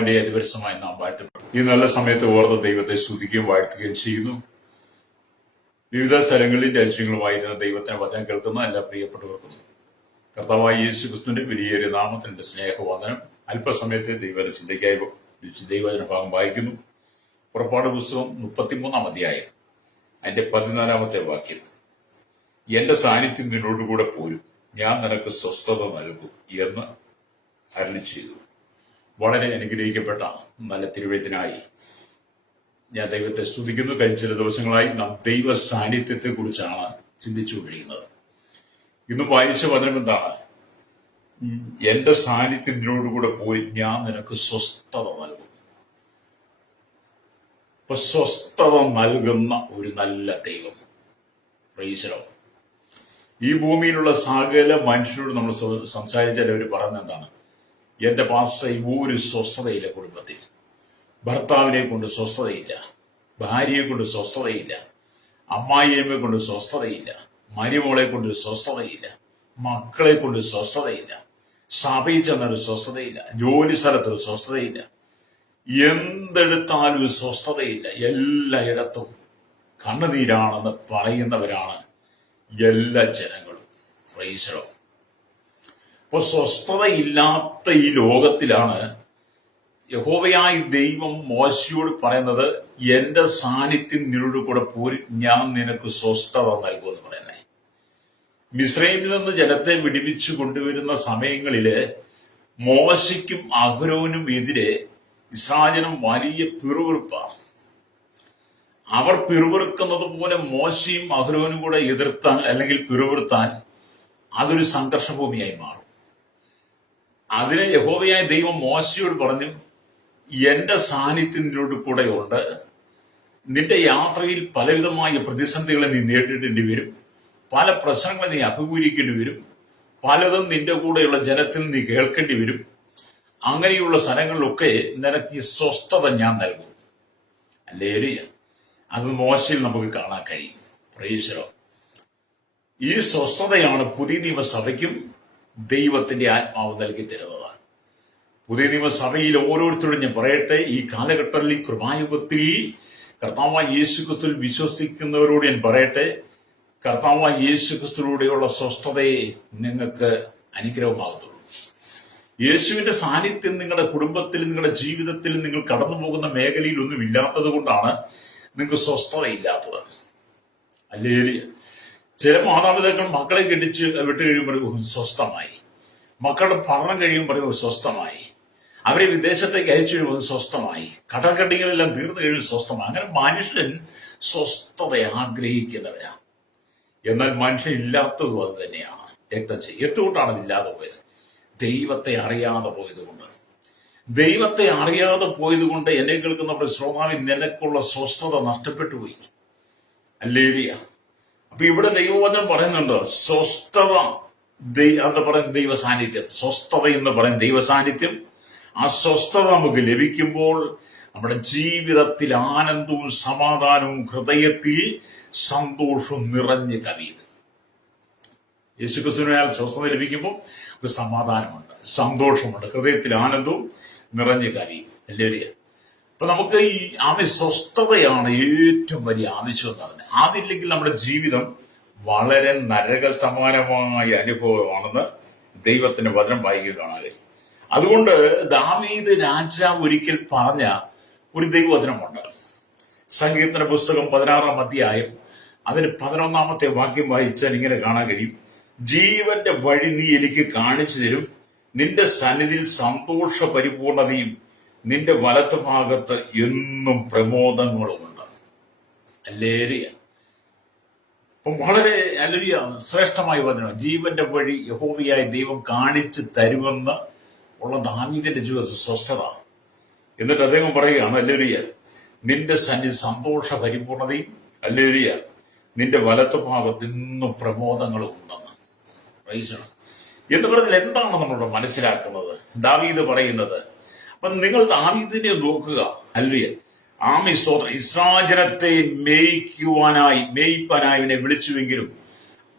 അതിപരിസമായി നാം വാഴ്ത്തപ്പെടും. ഈ നല്ല സമയത്ത് ഓർത്ത ദൈവത്തെ സ്തുതിക്കുകയും വാഴ്ത്തുകയും ചെയ്യുന്നു. വിവിധ സ്ഥലങ്ങളിൽ രാജ്യങ്ങളുമായിരുന്ന ദൈവത്തിന് വചനം കേൾക്കുന്ന എല്ലാ പ്രിയപ്പെട്ടവർക്കും കർത്താവായ യേശു ക്രിസ്തുവിന്റെ വിലയേറിയ നാമത്തിന്റെ സ്നേഹവന്ദനം. അല്പസമയത്തെ ചിന്തയ്ക്കായി ദൈവവചന ഭാഗം വായിക്കുന്നു. പുറപ്പാട് പുസ്തകം 33-ാം അധ്യായം അതിന്റെ 14-ാമത്തെ വാക്യം. എന്റെ സാന്നിധ്യം നിന്നോടുകൂടെ പോരും, ഞാൻ നിനക്ക് സ്വസ്ഥത നൽകും എന്ന് അരുളി ചെയ്തു. വളരെ അനുഗ്രഹിക്കപ്പെട്ട നല്ല തിരുവചനത്തിനായി ഞാൻ ദൈവത്തെ സ്തുതിക്കുന്നു. കഴിഞ്ഞ ചില ദിവസങ്ങളായി നാം ദൈവ സാന്നിധ്യത്തെ കുറിച്ചാണ് ചിന്തിച്ചുകൊണ്ടിരിക്കുന്നത്. ഇന്ന് വായിച്ച വചനം എന്താണ്? എന്റെ സാന്നിധ്യത്തിനോടുകൂടെ പോയി ഞാൻ നിനക്ക് സ്വസ്ഥത നൽകും. അപ്പൊ സ്വസ്ഥത നൽകുന്ന ഒരു നല്ല ദൈവം. പ്രൈസലോ. ഈ ഭൂമിയിലുള്ള സകല മനുഷ്യരോട് നമ്മൾ സംസാരിച്ചാൽ അവർ പറയുന്നത് എന്താണ്? എന്റെ പാസ്റ്റർ ഒരു സ്വസ്ഥതയില്ല കുടുംബത്തിൽ. ഭർത്താവിനെ കൊണ്ട് സ്വസ്ഥതയില്ല, ഭാര്യയെ കൊണ്ട് സ്വസ്ഥതയില്ല, അമ്മായിയമ്മയെ കൊണ്ട് സ്വസ്ഥതയില്ല, മരുമോളെ കൊണ്ട് സ്വസ്ഥതയില്ല, മക്കളെ കൊണ്ട് സ്വസ്ഥതയില്ല, സഭയിൽ ചെന്നൊരു സ്വസ്ഥതയില്ല, ജോലി സ്ഥലത്തൊരു സ്വസ്ഥതയില്ല, എന്തെടുത്താലും സ്വസ്ഥതയില്ല. എല്ലായിടത്തും കണ്ണുനീരാണെന്ന് പറയുന്നവരാണ് എല്ലാ ജനങ്ങളും. പ്രൈസലോ. അപ്പൊ സ്വസ്ഥതയില്ലാത്ത ഈ ലോകത്തിലാണ് യഹോവയായ ദൈവം മോശയോട് പറയുന്നത്, എന്റെ സാന്നിധ്യം നിന്നോട് കൂടെ പോരി, ഞാൻ നിനക്ക് സ്വസ്ഥത നൽകുമെന്ന് പറയുന്നത്. മിസ്രൈമിൽ നിന്ന് ജനത്തെ വിടിവിച്ചു കൊണ്ടുവരുന്ന സമയങ്ങളില് മോശയ്ക്കും അഹരോനും എതിരെ ഇസ്രായേലിനും വലിയ പിറുവിറുപ്പാണ്. അവർ പിറുവിറുക്കുന്നത് പോലെ മോശയും അഹരോനും കൂടെ എതിർത്താൻ അല്ലെങ്കിൽ പിറുവിറുത്താൻ അതൊരു സംഘർഷഭൂമിയായി മാറും. അതിന് യഹോവയായ ദൈവം മോശയോട് പറഞ്ഞു, എന്റെ സാന്നിധ്യം നിന്നോട് കൂടെയുണ്ട്. നിന്റെ യാത്രയിൽ പലവിധമായ പ്രതിസന്ധികളെ നീ നേരിടേണ്ടി വരും, പല പ്രശ്നങ്ങളെ നീ അഭിമുഖീകരിക്കേണ്ടി വരും, പലതും നിന്റെ കൂടെയുള്ള ജനത്തിൽ നീ കേൾക്കേണ്ടി വരും. അങ്ങനെയുള്ള സ്ഥലങ്ങളിലൊക്കെ നിനക്ക് ഈ സ്വസ്ഥത ഞാൻ നൽകും. ഹല്ലേലൂയ. അത് മോശയിൽ നമുക്ക് കാണാൻ കഴിയും. Price the Lord. ഈ സ്വസ്ഥതയാണ് പുതിയ നിയമസഭയ്ക്കും ദൈവത്തിന്റെ ആത്മാവ് നൽകി തരുന്നതാണ്. പുതിയ നിയമസഭയിൽ ഓരോരുത്തരോടും ഞാൻ പറയട്ടെ, ഈ കാലഘട്ടത്തിൽ, ഈ കൃപായുഗത്തിൽ കർത്താവായ യേശു ക്രിസ്തുവിൽ വിശ്വസിക്കുന്നവരോട് ഞാൻ പറയട്ടെ, കർത്താവായ യേശു ക്രിസ്തുവിലൂടെയുള്ള സ്വസ്ഥതയെ നിങ്ങൾക്ക് അനുഗ്രഹമാകത്തുള്ളൂ. യേശുവിന്റെ സാന്നിധ്യം നിങ്ങളുടെ കുടുംബത്തിൽ, നിങ്ങളുടെ ജീവിതത്തിൽ, നിങ്ങൾ കടന്നു പോകുന്ന മേഖലയിൽ ഒന്നും ഇല്ലാത്തത് കൊണ്ടാണ് നിങ്ങൾക്ക് സ്വസ്ഥതയില്ലാത്തത്. ഹല്ലേലൂയ. ചില മാതാപിതാക്കൾ മക്കളെ കെട്ടിച്ച് വിട്ട് കഴിയുമ്പോൾ സ്വസ്ഥമായി, മക്കളുടെ പഠനം കഴിയുമ്പോൾ സ്വസ്ഥമായി, അവരെ വിദേശത്തേക്ക് അയച്ചു കഴിയുമ്പോൾ സ്വസ്ഥമായി, കടകടികളെല്ലാം തീർന്നു കഴിയുമ്പോൾ സ്വസ്ഥമായി. അങ്ങനെ മനുഷ്യൻ സ്വസ്ഥത ആഗ്രഹിക്കുന്നവരാ. എന്നാൽ മനുഷ്യൻ ഇല്ലാത്തതും അത് തന്നെയാണ്. രക്തം ചെയ്യും. എന്തുകൊണ്ടാണ് അതില്ലാതെ പോയത്? ദൈവത്തെ അറിയാതെ പോയതുകൊണ്ട്. ദൈവത്തെ അറിയാതെ പോയതുകൊണ്ട് എന്നെ കേൾക്കുന്ന ശ്രോതാവിൽ നിനക്കുള്ള സ്വസ്ഥത നഷ്ടപ്പെട്ടു പോയി. ഹല്ലേലൂയ. അപ്പൊ ഇവിടെ ദൈവവചനം പറയുന്നുണ്ട്, സ്വസ്ഥത എന്ന് പറയുന്ന ദൈവ സാന്നിധ്യം, സ്വസ്ഥത എന്ന് പറയുന്ന ദൈവ സാന്നിധ്യം. ആ സ്വസ്ഥത നമുക്ക് ലഭിക്കുമ്പോൾ നമ്മുടെ ജീവിതത്തിൽ ആനന്ദവും സമാധാനവും, ഹൃദയത്തിൽ സന്തോഷവും നിറഞ്ഞു കവിയും. യേശുക്രിസ്തുവിനാൽ സ്വസ്ഥത ലഭിക്കുമ്പോൾ ഒരു സമാധാനമുണ്ട്, സന്തോഷമുണ്ട്, ഹൃദയത്തിൽ ആനന്ദവും നിറഞ്ഞു കവിയും. ഹല്ലേലൂയ. അപ്പൊ നമുക്ക് ഈ സ്വസ്ഥതയാണ് ഏറ്റവും വലിയ ആവശ്യം എന്ന് പറഞ്ഞത്. അതില്ലെങ്കിൽ നമ്മുടെ ജീവിതം വളരെ നരക സമാനമായ അനുഭവമാണെന്ന് ദൈവത്തിന്റെ വചനം വായിക്കുകയാണ്. അതുകൊണ്ട് ദാവീദ് രാജാവ് ഒരിക്കൽ പറഞ്ഞ ഒരു ദൈവവചനമുണ്ട്. സങ്കീർത്തന പുസ്തകം 16-ാം അധ്യായം അതിന് 11-ാമത്തെ വാക്യം വായിച്ചാൽ ഇങ്ങനെ കാണാൻ കഴിയും. ജീവന്റെ വഴി നീ എനിക്ക് കാണിച്ചു തരും, നിന്റെ സന്നിധിയിൽ സന്തോഷ പരിപൂർണതയും നിന്റെ വലത്ത് ഭാഗത്ത് എന്നും പ്രമോദങ്ങളുമുണ്ട്. ഹല്ലേലൂയ. അപ്പം വളരെ ഹല്ലേലൂയ ശ്രേഷ്ഠമായി പറഞ്ഞു. ജീവന്റെ വഴി യഹോവയായ ദൈവം കാണിച്ചു തരുമെന്ന് ഉള്ള ദാവീദിന്റെ ജീവിതത്തിൽ സ്വസ്ഥത. എന്നിട്ട് അദ്ദേഹം പറയുകയാണ്, ഹല്ലേലൂയ, നിന്റെ സന്നിധി സന്തോഷ പരിപൂർണതയും, ഹല്ലേലൂയ, നിന്റെ വലത്ത് ഭാഗത്ത് എന്നും പ്രമോദങ്ങളും ഉണ്ടെന്ന്. എന്ന് പറഞ്ഞാൽ എന്താണ് നമ്മളിവിടെ മനസ്സിലാക്കുന്നത്? ദാവീദ് പറയുന്നത്, അപ്പൊ നിങ്ങൾ ദാവീദിനെ നോക്കുക. ഹല്ലേലൂയ. ആമി സ്തോത്രം. ഇസ്രായേലിനെ മേയ്പ്പാനായി അവനെ വിളിച്ചുവെങ്കിലും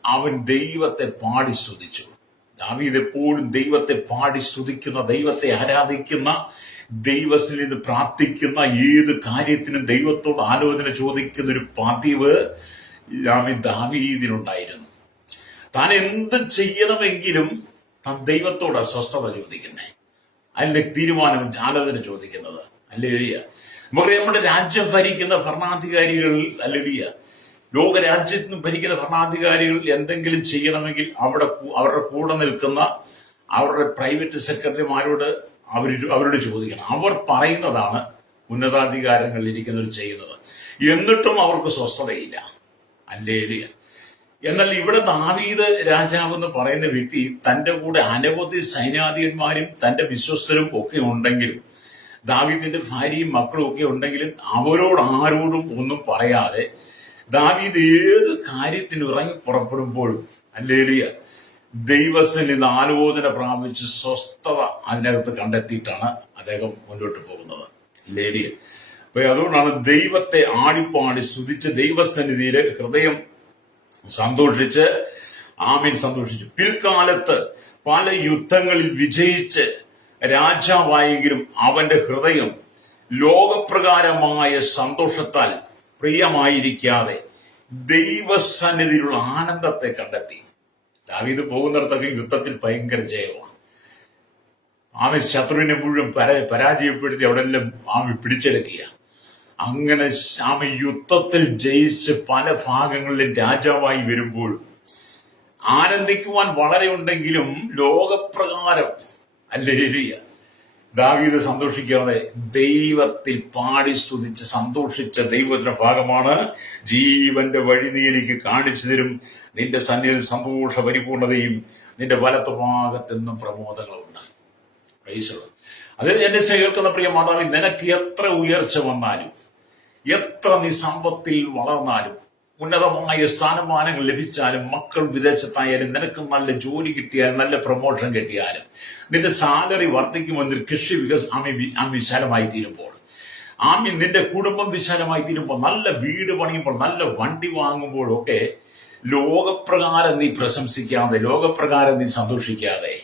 അവൻ ദൈവത്തെ പാടി സ്തുതിച്ചു. ദാവീദ് എപ്പോഴും ദൈവത്തെ പാടി സ്തുതിക്കുന്ന, ദൈവത്തെ ആരാധിക്കുന്ന, ദൈവത്തിൽ നിന്ന് പ്രാർത്ഥിക്കുന്ന ഏത് കാര്യത്തിനും ദൈവത്തോട് ആലോചന ചോദിക്കുന്ന ഒരു പതിവ് ദാവീദിനുണ്ടായിരുന്നു. താൻ എന്ത് ചെയ്യണമെങ്കിലും താൻ ദൈവത്തോട് സ്വസ്ഥത ചോദിക്കുന്നത്, അതിന്റെ തീരുമാനം ആലോചന ചോദിക്കുന്നത്. അല്ലേലിയ. നമുക്കറിയാം, നമ്മുടെ രാജ്യം ഭരിക്കുന്ന ഭരണാധികാരികൾ, അല്ലേലിയ, ലോകരാജ്യത്തിന് ഭരിക്കുന്ന ഭരണാധികാരികൾ എന്തെങ്കിലും ചെയ്യണമെങ്കിൽ അവരുടെ കൂടെ നിൽക്കുന്ന അവരുടെ പ്രൈവറ്റ് സെക്രട്ടറിമാരോട് അവരോട് ചോദിക്കണം. അവർ പറയുന്നതാണ് ഉന്നതാധികാരങ്ങളിൽ ഇരിക്കുന്നവർ ചെയ്യുന്നത്. എന്നിട്ടും അവർക്ക് സ്വസ്ഥതയില്ല. അല്ലേലിയ. എന്നാൽ ഇവിടെ ദാവീദ് രാജാവ് എന്ന് പറയുന്ന വ്യക്തി തന്റെ കൂടെ അനവധി സൈന്യാധിപന്മാരും തന്റെ വിശ്വസ്തരും ഒക്കെ ഉണ്ടെങ്കിലും, ദാവീദിന്റെ ഭാര്യയും മക്കളും ഒക്കെ ഉണ്ടെങ്കിലും അവരോട് ആരോടും ഒന്നും പറയാതെ ദാവീദ് ഏത് കാര്യത്തിന് ഇറങ്ങി പുറപ്പെടുമ്പോഴും, അല്ലേലിയ, ദൈവസന്നിധി ആലോചന പ്രാപിച്ച് സ്വസ്ഥത അതിനകത്ത് കണ്ടെത്തിയിട്ടാണ് അദ്ദേഹം മുന്നോട്ട് പോകുന്നത്. അല്ലേലിയ. അപ്പൊ അതുകൊണ്ടാണ് ദൈവത്തെ ആടിപ്പാടി സ്തുതിച്ച് ദൈവസന്നിധിയിലെ ഹൃദയം സന്തോഷിച്ച് സന്തോഷിച്ചു. പിൽക്കാലത്ത് പല യുദ്ധങ്ങളിൽ വിജയിച്ച് രാജാവായെങ്കിലും അവന്റെ ഹൃദയം ലോകപ്രകാരമായ സന്തോഷത്താൽ പ്രിയമായിരിക്കാതെ ദൈവസന്നിധിയിലുള്ള ആനന്ദത്തെ കണ്ടെത്തി. ദാവീദ് പോകുന്നിടത്തൊക്കെ യുദ്ധത്തിൽ ഭയങ്കര ജയമാണ്. ശത്രുവിനെ മുഴുവൻ പരാജയപ്പെടുത്തി അവിടെല്ലാം പിടിച്ചെടുക്കുക. അങ്ങനെ യുദ്ധത്തിൽ ജയിച്ച് പല ഭാഗങ്ങളിലും രാജാവായി വരുമ്പോൾ ആനന്ദിക്കുവാൻ വളരെ ഉണ്ടെങ്കിലും ലോകപ്രകാരം, അല്ലേലിയ, ദാവീദ് സന്തോഷിക്കാതെ ദൈവത്തിൽ പാടി സ്തുതിച്ച് സന്തോഷിച്ച ദൈവത്തിന്റെ ഭാഗമാണ് ജീവന്റെ വഴി നീ എനിക്ക് കാണിച്ചു തരും, നിന്റെ സന്നിധിയിൽ സന്തോഷ പരിപൂർണതയും നിന്റെ വലത്തു ഭാഗത്തെന്നും പ്രമോദങ്ങളുണ്ട്. അത് എന്നെ കേൾക്കുന്ന പ്രിയ മാതാവി, നിനക്ക് എത്ര ഉയർച്ച വന്നാലും, എത്ര നീ സമ്പത്തിൽ വളർന്നാലും, ഉന്നതമായ സ്ഥാനമാനങ്ങൾ ലഭിച്ചാലും, മക്കൾ വിദേശത്തായാലും, നിനക്ക് നല്ല ജോലി കിട്ടിയാലും, നല്ല പ്രൊമോഷൻ കിട്ടിയാലും, നിന്റെ സാലറി വർദ്ധിക്കുമെന്ന് കൃഷി വിശാലമായി തീരുമ്പോൾ, നിന്റെ കുടുംബം വിശാലമായി തീരുമ്പോൾ, നല്ല വീട് പണിയുമ്പോൾ, നല്ല വണ്ടി വാങ്ങുമ്പോഴൊക്കെ ലോകപ്രകാരം നീ പ്രശംസിക്കാതെ, ലോകപ്രകാരം നീ സന്തോഷിക്കാതെ,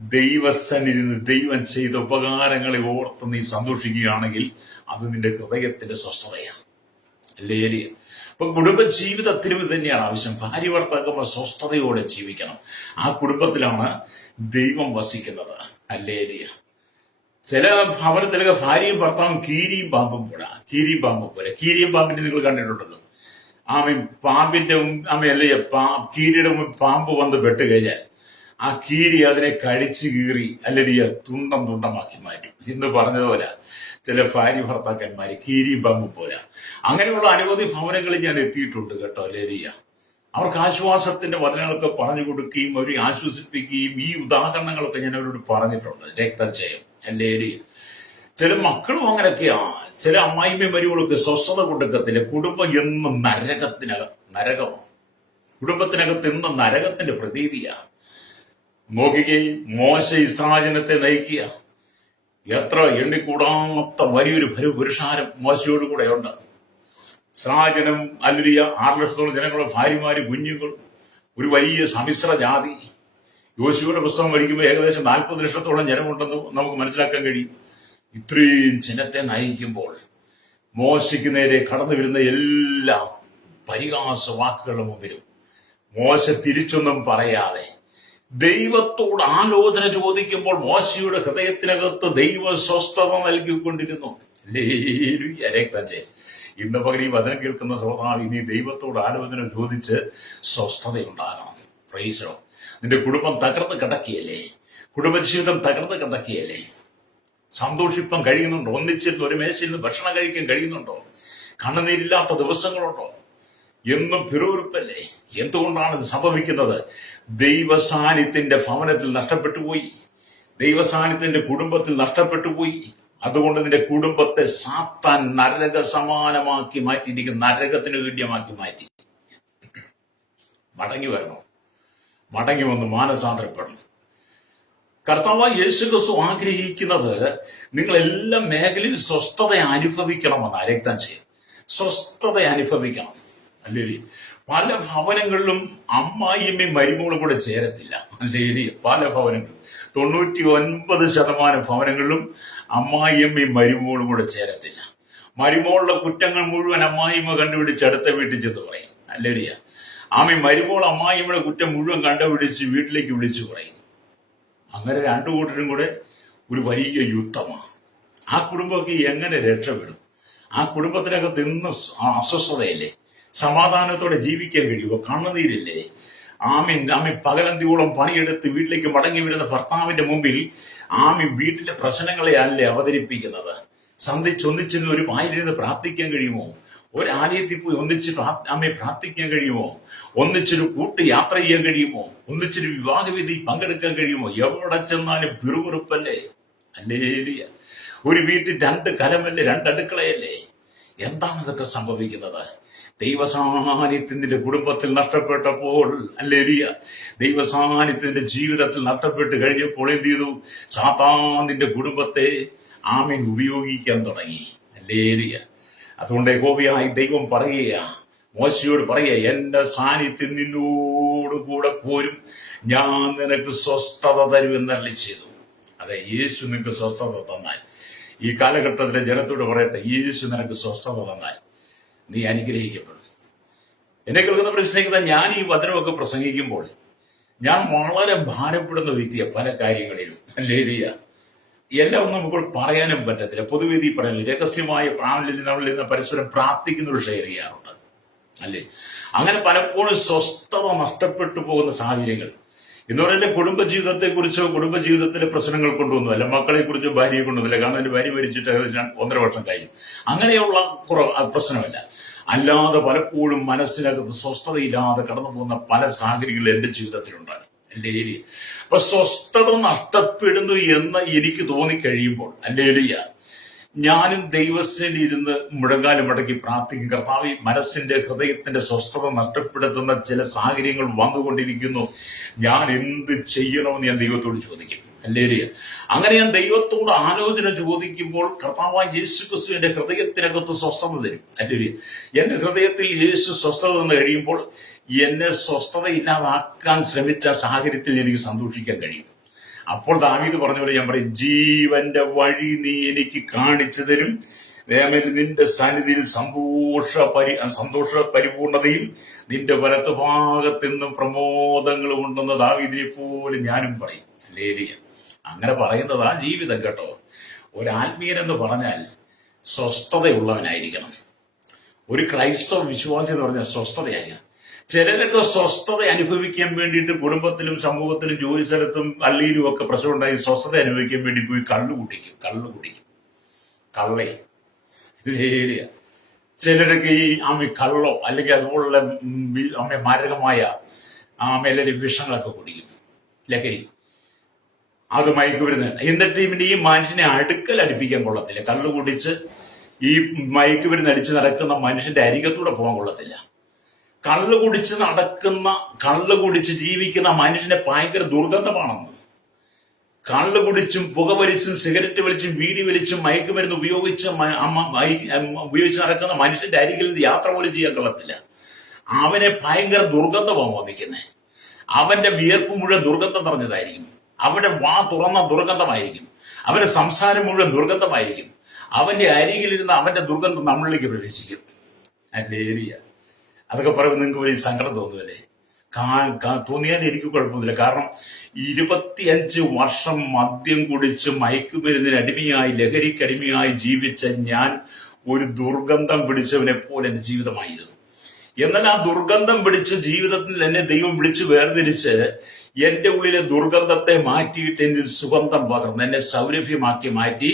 ദൈവസന്നിധി ദൈവം ചെയ്ത ഉപകാരങ്ങളെ ഓർത്ത് നീ സന്തോഷിക്കുകയാണെങ്കിൽ അത് നിന്റെ ഹൃദയത്തിന്റെ സ്വസ്ഥതയാണ്. അല്ലേലിയ. അപ്പൊ കുടുംബ ജീവിതത്തിലും ഇത് തന്നെയാണ് ആവശ്യം. ഭാര്യ ഭർത്താക്കന്മാർ സ്വസ്ഥതയോടെ ജീവിക്കണം. ആ കുടുംബത്തിലാണ് ദൈവം വസിക്കുന്നത്. അല്ലേലിയ. ചില ഭവനത്തിലൊക്കെ ഭാര്യയും ഭർത്താവും കീരിയും പാമ്പും പോലെ. കീരിയും പാമ്പിന്റെ നിങ്ങൾ കണ്ടിട്ടുണ്ടല്ലോ. പാമ്പിന്റെ കീരിയുടെ മുമ്പ് പാമ്പ് വന്ന് പെട്ടുകഴിഞ്ഞാൽ ആ കീരി അതിനെ കടിച്ചു കീറി അല്ലേലിയ തുണ്ടമാക്കി മാറ്റും. ഇന്ന് പറഞ്ഞതുപോലെ ചില ഭാര്യ ഭർത്താക്കന്മാര് കീരിയും പാമ്പും പോലെ. അങ്ങനെയുള്ള അനവധി ഭവനങ്ങളിൽ ഞാൻ എത്തിയിട്ടുണ്ട് കേട്ടോ. അല്ലേലിയ. അവർക്ക് ആശ്വാസത്തിന്റെ വചനങ്ങളൊക്കെ പറഞ്ഞു കൊടുക്കുകയും അവരെ ആശ്വസിപ്പിക്കുകയും ഈ ഉദാഹരണങ്ങളൊക്കെ ഞാൻ അവരോട് പറഞ്ഞിട്ടുണ്ട്. രക്തജയം. അല്ലേലിയ. ചില മക്കളും അങ്ങനെയൊക്കെയാ. ചില അമ്മായിമ്മയും മരുമകളൊക്കെ സ്വസ്ഥത കൊടുക്കത്തില്ല. കുടുംബം എന്നും നരകമാണ്. കുടുംബത്തിനകത്ത് എന്നും നരകത്തിന്റെ പ്രതീതിയാ. നോക്കുകയും മോശ ഇസ്രായേലിനെ നയിക്കുക. എത്ര എണ്ണിക്കൂടാത്ത വലിയൊരു പുരുഷാരം മോശയോട് കൂടെ ഉണ്ട്. ഇസ്രായേലും അല്ലിയ 6 ലക്ഷത്തോളം ജനങ്ങളുടെ ഭാര്യമാര്, കുഞ്ഞുങ്ങൾ, ഒരു വലിയ സമ്മിശ്ര ജാതി. യോശുവയുടെ പുസ്തകം പഠിക്കുമ്പോൾ ഏകദേശം 40 ലക്ഷത്തോളം ജനമുണ്ടെന്ന് നമുക്ക് മനസ്സിലാക്കാൻ കഴിയും. ഇത്രയും ജനത്തെ നയിക്കുമ്പോൾ മോശയ്ക്ക് നേരെ കടന്നു വരുന്ന എല്ലാ പരിഹാസ വാക്കുകളുടെ മുമ്പിലും മോശ തിരിച്ചൊന്നും പറയാതെ ദൈവത്തോട് ആലോചന ചോദിക്കുമ്പോൾ മോശയുടെ ഹൃദയത്തിനകത്ത് ദൈവ സ്വസ്ഥത നൽകിക്കൊണ്ടിരുന്നു. ഇന്ന് പകരം ഈ വചനം കേൾക്കുന്ന ശ്രോതാവ്, ഇനി ദൈവത്തോട് ആലോചന ചോദിച്ച് സ്വസ്ഥതയുണ്ടാകണം. പ്രൈസോ. നിന്റെ കുടുംബം തകർന്ന് കിടക്കുകയല്ലേ? കുടുംബജീവിതം തകർന്ന് കിടക്കുകയല്ലേ? സന്തോഷിപ്പം കഴിയുന്നുണ്ടോ? ഒന്നിച്ചിരുന്ന് ഒരു മേശയിൽ നിന്ന് ഭക്ഷണം കഴിക്കാൻ കഴിയുന്നുണ്ടോ? കണ്ണുനീരില്ലാത്ത ദിവസങ്ങളുണ്ടോ? എന്നും പിറുപിറുപ്പല്ലേ? എന്തുകൊണ്ടാണ് ഇത് സംഭവിക്കുന്നത്? ദൈവസാന്നിധ്യത്തിന്റെ ഭവനത്തിൽ നഷ്ടപ്പെട്ടുപോയി. ദൈവസാന്നിധ്യത്തിന്റെ കുടുംബത്തിൽ നഷ്ടപ്പെട്ടുപോയി. അതുകൊണ്ട് നിന്റെ കുടുംബത്തെ സാത്താൻ നരക സമാനമാക്കി മാറ്റിയിരിക്കും. നരകത്തിന് തുല്യമാക്കി മാറ്റി. മടങ്ങി വരണം. മടങ്ങി വന്ന് മാനസാന്തരപ്പെടണം. കർത്താവായ യേശുക്രിസ്തു ആഗ്രഹിക്കുന്നത് നിങ്ങൾ എല്ലാ മേഖലയിൽ സ്വസ്ഥത അനുഭവിക്കണമെന്ന് രക്തം ചെയ്യും. സ്വസ്ഥത അനുഭവിക്കണം. അല്ലേ? പല ഭവനങ്ങളിലും അമ്മായിയമ്മയും മരുമകളും കൂടെ ചേരത്തില്ല. അല്ലേ? പല ഭവനങ്ങളും 99% ഭവനങ്ങളിലും അമ്മായിയമ്മയും മരുമോളും കൂടെ ചേരത്തില്ല. മരുമോളുടെ കുറ്റങ്ങൾ മുഴുവൻ അമ്മായിയമ്മ കണ്ടുപിടിച്ച് അടുത്ത വീട്ടിൽ ചെന്ന് പറയും. അല്ലേടിയ മരുമോൾ അമ്മായിയമ്മയുടെ കുറ്റം മുഴുവൻ കണ്ടുപിടിച്ച് വീട്ടിലേക്ക് വിളിച്ചു പറയും. അങ്ങനെ രണ്ടു കൂട്ടരും കൂടെ ഒരു വലിയ യുദ്ധമാണ്. ആ കുടുംബമൊക്കെ എങ്ങനെ രക്ഷപ്പെടും? ആ കുടുംബത്തിനകത്ത് ഇന്ന് അസ്വസ്ഥതയല്ലേ? സമാധാനത്തോടെ ജീവിക്കാൻ കഴിയുമോ? കണ്ണുനീരില്ലേ? പകലന്തിയോളം പണിയെടുത്ത് വീട്ടിലേക്ക് മടങ്ങി വരുന്ന ഭർത്താവിന്റെ മുമ്പിൽ വീട്ടിലെ പ്രശ്നങ്ങളെ അല്ലേ അവതരിപ്പിക്കുന്നത്? സന്ധിച്ചൊന്നിച്ചിരുന്ന് ഒരു വായിലിരുന്ന് പ്രാർത്ഥിക്കാൻ കഴിയുമോ? ഒരു ആലയത്തിൽ പോയി ഒന്നിച്ച് പ്രാർത്ഥിക്കാൻ കഴിയുമോ? ഒന്നിച്ചൊരു യാത്ര ചെയ്യാൻ കഴിയുമോ? ഒന്നിച്ചൊരു വിവാഹവേദി പങ്കെടുക്കാൻ കഴിയുമോ? എവിടെ ചെന്നാലും പിറുപിറുപ്പല്ലേ? അല്ലേ? ഒരു വീട്ടിൽ 2 കലമല്ലേ, 2 അടുക്കളയല്ലേ? എന്താണ് ഇതൊക്കെ സംഭവിക്കുന്നത്? ദൈവസാന്നിധ്യത്തിന്റെ കുടുംബത്തിൽ നഷ്ടപ്പെട്ടപ്പോൾ, അല്ലേരിയ, ദൈവസാന്നിധ്യത്തിന്റെ ജീവിതത്തിൽ നഷ്ടപ്പെട്ട് കഴിഞ്ഞപ്പോൾ എന്ത് ചെയ്തു? സാത്താനിന്റെ കുടുംബത്തെ ഉപയോഗിക്കാൻ തുടങ്ങി. അല്ലേരിയ. അതുകൊണ്ട് യഹോവയായ ദൈവം പറയുക, മോശയോട് പറയുക, എന്റെ സാന്നിധ്യം നിന്നോട് കൂടെ പോരും, ഞാൻ നിനക്ക് സ്വസ്ഥത തരുമെന്ന് അരുളി ചെയ്തു. അതെ, യേശു നിനക്ക് സ്വസ്ഥത തന്നാൽ, ഈ കാലഘട്ടത്തിലെ ജനത്തോട് പറയട്ടെ, യേശു നിനക്ക് സ്വസ്ഥത തന്നാൽ നീ അനുഗ്രഹിക്കപ്പെടും. എന്നെ കേൾക്കുന്ന സ്നേഹിത, ഞാൻ ഈ വചനമൊക്കെ പ്രസംഗിക്കുമ്പോൾ ഞാൻ വളരെ ഭാരപ്പെടുന്ന വ്യക്തിയാണ് പല കാര്യങ്ങളിലും. അല്ലേരിയ. എല്ലാം ഒന്നും നമുക്ക് പറയാനും പറ്റത്തില്ല, പൊതുവേദി പറയാനില്ല. രഹസ്യമായ പ്രാണലിൽ നമ്മൾ ഇന്ന് പരസ്പരം പ്രാർത്ഥിക്കുന്നൊരു ഷെയർ ചെയ്യാറുണ്ട്, അല്ലേ? അങ്ങനെ പലപ്പോഴും സ്വസ്ഥത നഷ്ടപ്പെട്ടു പോകുന്ന സാഹചര്യങ്ങൾ. എന്നോട് എന്റെ കുടുംബജീവിതത്തെക്കുറിച്ചോ കുടുംബജീവിതത്തിലെ പ്രശ്നങ്ങൾ കൊണ്ടൊന്നും അല്ല, മക്കളെ കുറിച്ചോ ഭാര്യയെ കൊണ്ടൊന്നുമില്ല. കാരണം എന്റെ ഭാര്യ മരിച്ചിട്ട് 1.5 വർഷം കഴിഞ്ഞു. അങ്ങനെയുള്ള പ്രശ്നമല്ല. അല്ലാതെ പലപ്പോഴും മനസ്സിനകത്ത് സ്വസ്ഥതയില്ലാതെ കടന്നു പോകുന്ന പല സാഹചര്യങ്ങളും എന്റെ ജീവിതത്തിലുണ്ട്. അല്ലേലിയ. അപ്പൊ സ്വസ്ഥത നഷ്ടപ്പെടുന്നു എന്ന് എനിക്ക് തോന്നിക്കഴിയുമ്പോൾ, അല്ലേലിയ, ഞാനും ദൈവത്തിൽ ഇരുന്ന് മുഴങ്കാലം മടക്കി പ്രാർത്ഥിക്കും. കർത്താവേ, മനസ്സിന്റെ ഹൃദയത്തിന്റെ സ്വസ്ഥത നഷ്ടപ്പെടുത്തുന്ന ചില സാഹചര്യങ്ങൾ വന്നുകൊണ്ടിരിക്കുന്നു, ഞാൻ എന്ത് ചെയ്യണമെന്ന് ഞാൻ ദൈവത്തോട് ചോദിക്കും. അല്ലേലിയ. അങ്ങനെ ഞാൻ ദൈവത്തോട് ആലോചന ചോദിക്കുമ്പോൾ കർത്താവായ യേശു ക്രിസ്തു എന്റെ ഹൃദയത്തിനകത്ത് സ്വസ്ഥത തരും. അല്ലേലിയ. എന്റെ ഹൃദയത്തിൽ യേശു സ്വസ്ഥത തന്നു കഴിയുമ്പോൾ എന്നെ സ്വസ്ഥതയില്ലാതാക്കാൻ ശ്രമിച്ച സാഹചര്യത്തിൽ എനിക്ക് സന്തോഷിക്കാൻ കഴിയും. അപ്പോൾ ദാവീദ് പറഞ്ഞ പോലെ ഞാൻ പറയും, ജീവന്റെ വഴി നീ എനിക്ക് കാണിച്ചു തരും, നിന്റെ സന്നിധിയിൽ സന്തോഷ പരിപൂർണതയും നിന്റെ വലത്ത് ഭാഗത്തെന്നും പ്രമോദങ്ങളും ഉണ്ടെന്ന് ദാവീദിനെ പോലെ ഞാനും പറയും. ലേലിയ. അങ്ങനെ പറയുന്നതാ ജീവിതം കേട്ടോ. ഒരു ആത്മീയനെന്ന് പറഞ്ഞാൽ സ്വസ്ഥതയുള്ളവനായിരിക്കണം. ഒരു ക്രൈസ്തവ വിശ്വാസി എന്ന് പറഞ്ഞാൽ സ്വസ്ഥതയായിരിക്കണം. ചിലരൊക്കെ സ്വസ്ഥത അനുഭവിക്കാൻ വേണ്ടിയിട്ട് കുടുംബത്തിലും സമൂഹത്തിലും ജോലി സ്ഥലത്തും പള്ളിയിലും ഒക്കെ പ്രശ്നം ഉണ്ടായി സ്വസ്ഥത അനുഭവിക്കാൻ വേണ്ടി പോയി കള്ളു കുടിക്കും. കള്ളേ. ചിലരൊക്കെ ഈ കള്ളോ അല്ലെങ്കിൽ അതുപോലുള്ള മാരകമായ എല്ലാവരും വിഷങ്ങളൊക്കെ കുടിക്കും, ലഹരി, അത് മയക്കുമരുന്ന്. എന്നിട്ട് ഈ മനുഷ്യനെ അടുപ്പിക്കാൻ കൊള്ളത്തില്ല. കള്ളു കുടിച്ച് ഈ മയക്കുമരുന്ന് അടിച്ച് നടക്കുന്ന മനുഷ്യന്റെ അരികത്തൂടെ പോകാൻ കൊള്ളത്തില്ല. കള്ളു കുടിച്ച് ജീവിക്കുന്ന മനുഷ്യനെ ഭയങ്കര ദുർഗന്ധമാണെന്ന്. കള്ളു കുടിച്ചും പുകവലിച്ചും സിഗരറ്റ് വലിച്ചും വീടി വലിച്ചും മയക്കുമരുന്ന് ഉപയോഗിച്ച് നടക്കുന്ന മനുഷ്യന്റെ അരികിൽ നിന്ന് യാത്ര പോലും ചെയ്യാൻ കൊള്ളത്തില്ല. അവനെ ഭയങ്കര ദുർഗന്ധമാണ് വമിക്കുന്നത്. അവന്റെ വിയർപ്പ് മുഴുവൻ ദുർഗന്ധം നിറഞ്ഞതായിരിക്കും. അവന്റെ വാ തുറന്ന ദുർഗന്ധമായിരിക്കും. അവന്റെ സംസാരം മുഴുവൻ ദുർഗന്ധമായിരിക്കും. അവന്റെ അരികിലിരുന്ന് അവന്റെ ദുർഗന്ധം നമ്മളിലേക്ക് പ്രവേശിക്കും. അല്ലേരിയ. അതൊക്കെ പറയുമ്പോൾ നിങ്ങൾക്ക് വലിയ സങ്കടം തോന്നുമല്ലേ? തോന്നിയാൽ എനിക്ക് കുഴപ്പമൊന്നുമില്ല. കാരണം 25 വർഷം മദ്യം കുടിച്ച് മയക്കുമരുന്നിന് അടിമയായി, ലഹരിക്കടിമയായി ജീവിച്ച ഞാൻ ഒരു ദുർഗന്ധം പിടിച്ചവനെ പോലെ എന്റെ ജീവിതമായിരുന്നു. എന്നാൽ ആ ദുർഗന്ധം പിടിച്ച ജീവിതത്തിൽ എന്നെ ദൈവം വിളിച്ച് വേർതിരിച്ച് എന്റെ ഉള്ളിലെ ദുർഗന്ധത്തെ മാറ്റിയിട്ട് എന്നിൽ സുഗന്ധം പകർന്ന് എന്നെ സൗരഭ്യമാക്കി മാറ്റി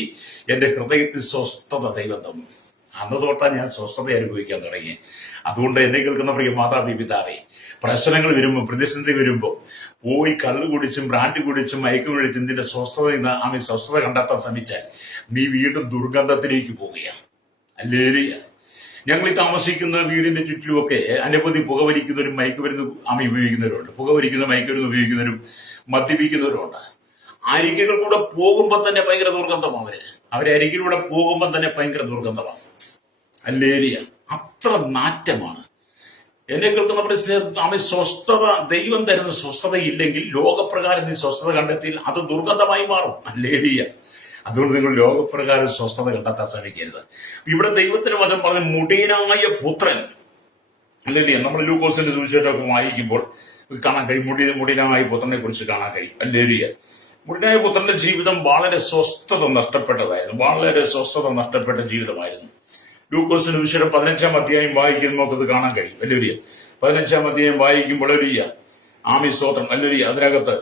എന്റെ ഹൃദയത്തിൽ സ്വസ്ഥത ദൈവം തന്നു. അന്ന് തൊട്ടാണ് ഞാൻ സ്വസ്ഥത അനുഭവിക്കാൻ തുടങ്ങി. അതുകൊണ്ട് എന്നെ കേൾക്കുന്ന പ്രിയ മാതാപിതാവേ, പ്രശ്നങ്ങൾ വരുമ്പോൾ, പ്രതിസന്ധി വരുമ്പോൾ പോയി കള്ളു കുടിച്ചും ബ്രാൻഡ് കുടിച്ചും മയക്കുമൊഴിച്ചും നിന്റെ സ്വസ്ഥത കണ്ടെത്താൻ ശ്രമിച്ചാൽ നീ വീണ്ടും ദുർഗന്ധത്തിലേക്ക് പോവുകയാണ്. അല്ലേലിയ. ഞങ്ങൾ ഈ താമസിക്കുന്ന വീടിന്റെ ചുറ്റിലുമൊക്കെ അനവധി പുകവലിക്കുന്നവരും മയക്കുമരുന്ന് ഉപയോഗിക്കുന്നവരുണ്ട്. മയക്കുമരുന്ന് ഉപയോഗിക്കുന്നവരും മദ്യപിക്കുന്നവരുണ്ട്. അരികിലൂടെ പോകുമ്പോൾ തന്നെ ഭയങ്കര ദുർഗന്ധമാണ്. അവരരികിലൂടെ പോകുമ്പോൾ തന്നെ ഭയങ്കര ദുർഗന്ധമാണ്. അല്ലേലിയ. അത്ര നാറ്റമാണ്. എന്നെ കേൾക്കുന്ന സ്നേഹം, അവൻ സ്വസ്ഥത, ദൈവം തരുന്ന സ്വസ്ഥത ഇല്ലെങ്കിൽ ലോകപ്രകാരം നീ സ്വസ്ഥത കണ്ടെത്തിയിൽ അത് ദുർഗന്ധമായി മാറും. ഹല്ലേലൂയ. അതുകൊണ്ട് നിങ്ങൾ ലോകപ്രകാരം സ്വസ്ഥത കണ്ടെത്താൻ ശ്രമിക്കരുത്. ഇവിടെ ദൈവത്തിന് വചനം പറഞ്ഞ മുടിയനായ പുത്രൻ, അല്ലല്ലേ? നമ്മൾ ലൂക്കോസിന്റെ സുവിശേഷമൊക്കെ വായിക്കുമ്പോൾ കാണാൻ കഴിയും, മുടിയനായ പുത്രനെ കുറിച്ച് കാണാൻ കഴിയും. ഹല്ലേലൂയ. മുടിയനായ പുത്രന്റെ ജീവിതം വളരെ സ്വസ്ഥത നഷ്ടപ്പെട്ടതായിരുന്നു, വളരെ സ്വസ്ഥത നഷ്ടപ്പെട്ട ജീവിതമായിരുന്നു. ലൂക്കോസിന്റെ വിഷയം 15-ാം അധ്യായം വായിക്കുമ്പോൾ നമുക്കത് കാണാൻ കഴിയും. ഹല്ലേലൂയ. 15-ാം അധ്യായം വായിക്കുമ്പോൾ ഹല്ലേലൂയ, ആമി സ്തോത്രം, ഹല്ലേലൂയ, അതിനകത്ത്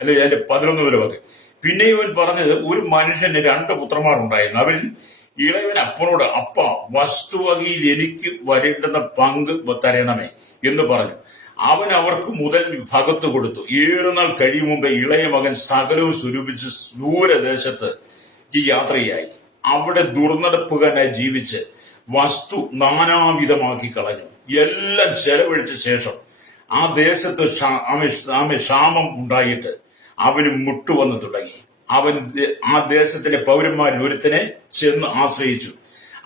ഹല്ലേലൂയ അതിന്റെ 11 മുതൽ വരെ. പിന്നെ ഇവൻ പറഞ്ഞത്, ഒരു മനുഷ്യന് 2 പുത്രന്മാരുണ്ടായിരുന്നു. അവരിൽ ഇളയവൻ അപ്പനോട്, അപ്പ, വസ്തുവകയിൽ എനിക്ക് വരേണ്ടുന്ന പങ്ക് തരണമേ എന്ന് പറഞ്ഞു. അവൻ അവർക്ക് മുതൽ ഭഗത്ത് കൊടുത്തു. 7 നാൾ കഴിയും മുമ്പേ ഇളയ മകൻ സകലവും സ്വരൂപിച്ച് ദൂരദേശത്ത് യാത്രയായി. അവിടെ ദുർനടപ്പുകാരനായി ജീവിച്ച് വസ്തു നാനാവിധമാക്കി കളഞ്ഞു. എല്ലാം ചെലവഴിച്ച ശേഷം ആ ദേശത്ത് ക്ഷാമം ഉണ്ടായിട്ട് അവന് മുട്ടുവന്നു തുടങ്ങി. അവൻ ആ ദേശത്തിലെ പൗരന്മാരിൽ ഒരുത്തനെ ചെന്ന് ആശ്രയിച്ചു.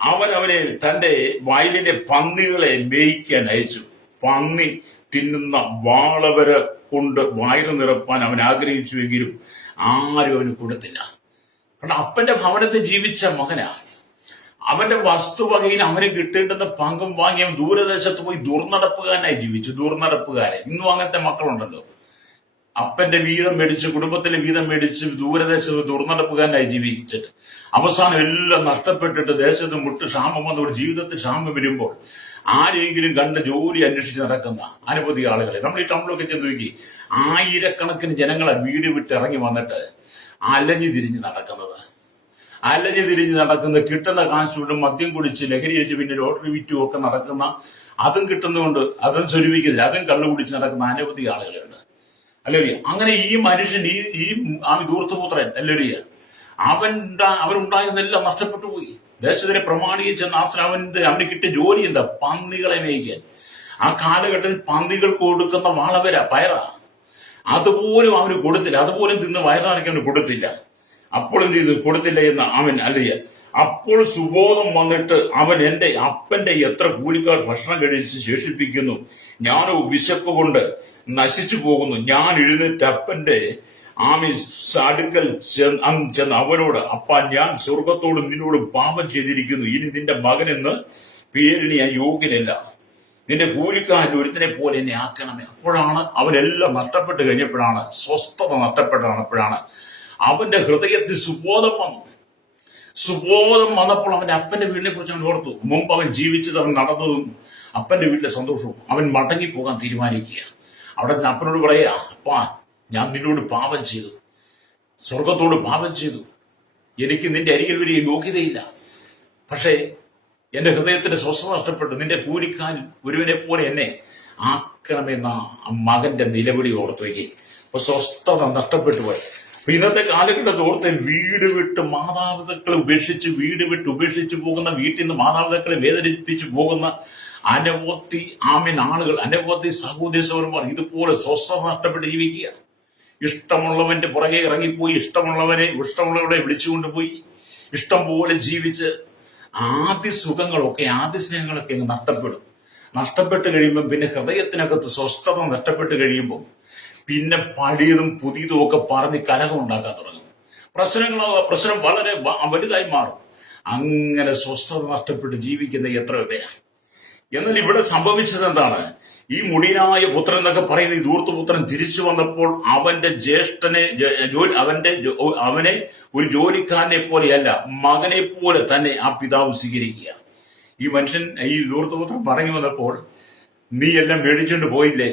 അവനെ തന്റെ വയലിലെ പന്നികളെ മേയ്ക്കാൻ അയച്ചു. പന്നി തിന്നുന്ന വാളവരെ കൊണ്ട് വയറ് നിറപ്പാൻ അവൻ ആഗ്രഹിച്ചുവെങ്കിലും ആരും അവന് കൊടുത്തില്ല. കാരണം അപ്പന്റെ ഭവനത്തിൽ ജീവിച്ച മകനാ. അവന്റെ വസ്തുവകയിൽ അവന് കിട്ടേണ്ടുന്ന പങ്കും വാങ്ങി അവൻ ദൂരദേശത്ത് പോയി ദുർനടപ്പുകാരനായി ജീവിച്ചു. ദുർനടപ്പുകാരൻ, ഇന്നും അങ്ങനത്തെ മക്കളുണ്ടല്ലോ. അപ്പന്റെ വീതം മേടിച്ച്, കുടുംബത്തിലെ വീതം മേടിച്ച് ദൂരദേശത്ത് ദുർനടപ്പുകാരനായി ജീവിച്ചിട്ട് അവസാനം എല്ലാം നഷ്ടപ്പെട്ടിട്ട് ദേശത്ത് ക്ഷാമം വന്നപ്പോൾ, ജീവിതത്തിൽ ക്ഷാമം വരുമ്പോൾ ആരെങ്കിലും കണ്ട ജോലി അന്വേഷിച്ച് നടക്കുന്ന അനവധി ആളുകളെ നമ്മൾ ഈ ടൗണിലൊക്കെ ചെന്ന് നോക്കി. ആയിരക്കണക്കിന് ജനങ്ങളെ വീട് വിട്ട് ഇറങ്ങി വന്നിട്ട് അലഞ്ഞു തിരിഞ്ഞ് നടക്കുന്ന കിട്ടുന്ന കാശുകൊണ്ട് മദ്യം കുടിച്ച് ലഹരി വെച്ച് പിന്നെ ലോട്ടറി വിറ്റും ഒക്കെ നടക്കുന്ന, അതും കിട്ടുന്നതുകൊണ്ട് അതും സ്വരൂപിക്കുന്നില്ല, അതും കള്ളു കുടിച്ച് നടക്കുന്ന അനവധി ആളുകളുണ്ട്. അല്ലേലിയ. അങ്ങനെ ഈ മനുഷ്യൻ, ഈ ധൂർത്തപുത്രൻ, അല്ലേലിയ, അവനുണ്ടായിരുന്നെല്ലാം നഷ്ടപ്പെട്ടു പോയി. ദേശത്തിലെ പ്രമാണിയെ ചെന്ന് അവന് കിട്ടിയ ജോലി എന്താ? പന്നികളെ മേയ്ക്കാൻ. ആ കാലഘട്ടത്തിൽ പന്നികൾക്ക് കൊടുക്കുന്ന വാളവര, പയറാ, അതുപോലും അവന് കൊടുത്തില്ല. അതുപോലും തിന്ന് വയറിറക്കി അവന് കൊടുത്തില്ല. അപ്പോൾ എന്ത് ചെയ്തു? കൊടുത്തില്ല എന്ന് അവൻ അല്ലയ്യ. അപ്പോൾ സുബോധം വന്നിട്ട് അവൻ, എന്റെ അപ്പന്റെ എത്ര കൂലിക്കാർ ഭക്ഷണം കഴിച്ച് ശേഷിപ്പിക്കുന്നു, ഞാനോ വിശപ്പ് കൊണ്ട് നശിച്ചു പോകുന്നു. ഞാൻ എഴുന്നേറ്റ് അപ്പന്റെ അടുക്കൽ ചെന്ന് അവനോട്, അപ്പ, ഞാൻ സ്വർഗത്തോടും നിന്നോടും പാപം ചെയ്തിരിക്കുന്നു. ഇനി നിന്റെ മകനെന്ന് പേരിന് ഞാൻ യോഗ്യനല്ല. നിന്റെ കൂലിക്കാരിൽ ഒരുത്തിനെ പോലെ എന്നെ ആക്കണമേ. അപ്പോഴാണ് അവനെല്ലാം നഷ്ടപ്പെട്ട് കഴിഞ്ഞപ്പോഴാണ്, സ്വസ്ഥത നഷ്ടപ്പെട്ടാണ് അവന്റെ ഹൃദയത്തിൽ സുബോധം വന്നു. സുബോധം വന്നപ്പോൾ അവന്റെ അപ്പന്റെ വീടിനെ കുറിച്ച് അവൻ ഓർത്തു. മുമ്പ് അവൻ ജീവിച്ചത്, അവൻ നടന്നതും അപ്പന്റെ വീട്ടിലെ സന്തോഷവും. അവൻ മടങ്ങിപ്പോകാൻ തീരുമാനിക്കുക. അവിടെ അപ്പനോട് പറയാ, അപ്പാ, ഞാൻ നിന്നോട് പാപം ചെയ്തു, സ്വർഗത്തോട് പാപം ചെയ്തു. എനിക്ക് നിന്റെ അരികിൽ വരെ യോഗ്യതയില്ല. പക്ഷേ എന്റെ ഹൃദയത്തിന്റെ സ്വസ്ഥത നഷ്ടപ്പെട്ടു. നിന്റെ കൂലിക്കാരൻ ഒരുവനെ പോലെ എന്നെ ആക്കണമെന്ന മകന്റെ നിലവിളി ഓർത്തു വയ്ക്കുക. അപ്പൊ സ്വസ്ഥത നഷ്ടപ്പെട്ടു പോയി. അപ്പൊ ഇന്നത്തെ കാലഘട്ടത്തിൽ ഓർത്ത്, വീട് വിട്ട് മാതാപിതാക്കളെ ഉപേക്ഷിച്ച് പോകുന്ന, വീട്ടിൽ നിന്ന് മാതാപിതാക്കളെ വേദനിപ്പിച്ചു പോകുന്ന അനവധി ആളുകൾ, അനവധി സഹോദരി സഹോദരന്മാർ ഇതുപോലെ സ്വസ്ഥത നഷ്ടപ്പെട്ട് ജീവിക്കുക. ഇഷ്ടമുള്ളവന്റെ പുറകെ ഇറങ്ങിപ്പോയി, ഇഷ്ടമുള്ളവരെ വിളിച്ചുകൊണ്ടുപോയി, ഇഷ്ടം പോലെ ജീവിച്ച് ആദ്യ സുഖങ്ങളൊക്കെ, ആദ്യ സ്നേഹങ്ങളൊക്കെ അങ്ങ് നഷ്ടപ്പെട്ട് കഴിയുമ്പം പിന്നെ ഹൃദയത്തിനകത്ത് സ്വസ്ഥത നഷ്ടപ്പെട്ട് കഴിയുമ്പോൾ പിന്നെ പഴയതും പുതിയതും ഒക്കെ പറഞ്ഞ് കലഹം ഉണ്ടാക്കാൻ തുടങ്ങും. പ്രശ്നം വളരെ വലുതായി മാറും. അങ്ങനെ സ്വസ്ഥത നഷ്ടപ്പെട്ട് ജീവിക്കുന്ന എത്ര പേരാണ്. എന്നാൽ ഇവിടെ സംഭവിച്ചത് എന്താണ്? ഈ മുടിയനായ പുത്രൻ എന്നൊക്കെ പറയുന്ന ഈ ധൂർത്തപുത്രൻ തിരിച്ചു വന്നപ്പോൾ അവന്റെ അവനെ ഒരു ജോലിക്കാരനെ പോലെയല്ല, മകനെ പോലെ തന്നെ ആ പിതാവ് സ്വീകരിക്കുക. ഈ മനുഷ്യൻ, ഈ ധൂർത്തപുത്രൻ മടങ്ങി വന്നപ്പോൾ, നീ എല്ലാം മേടിച്ചുകൊണ്ട് പോയില്ലേ,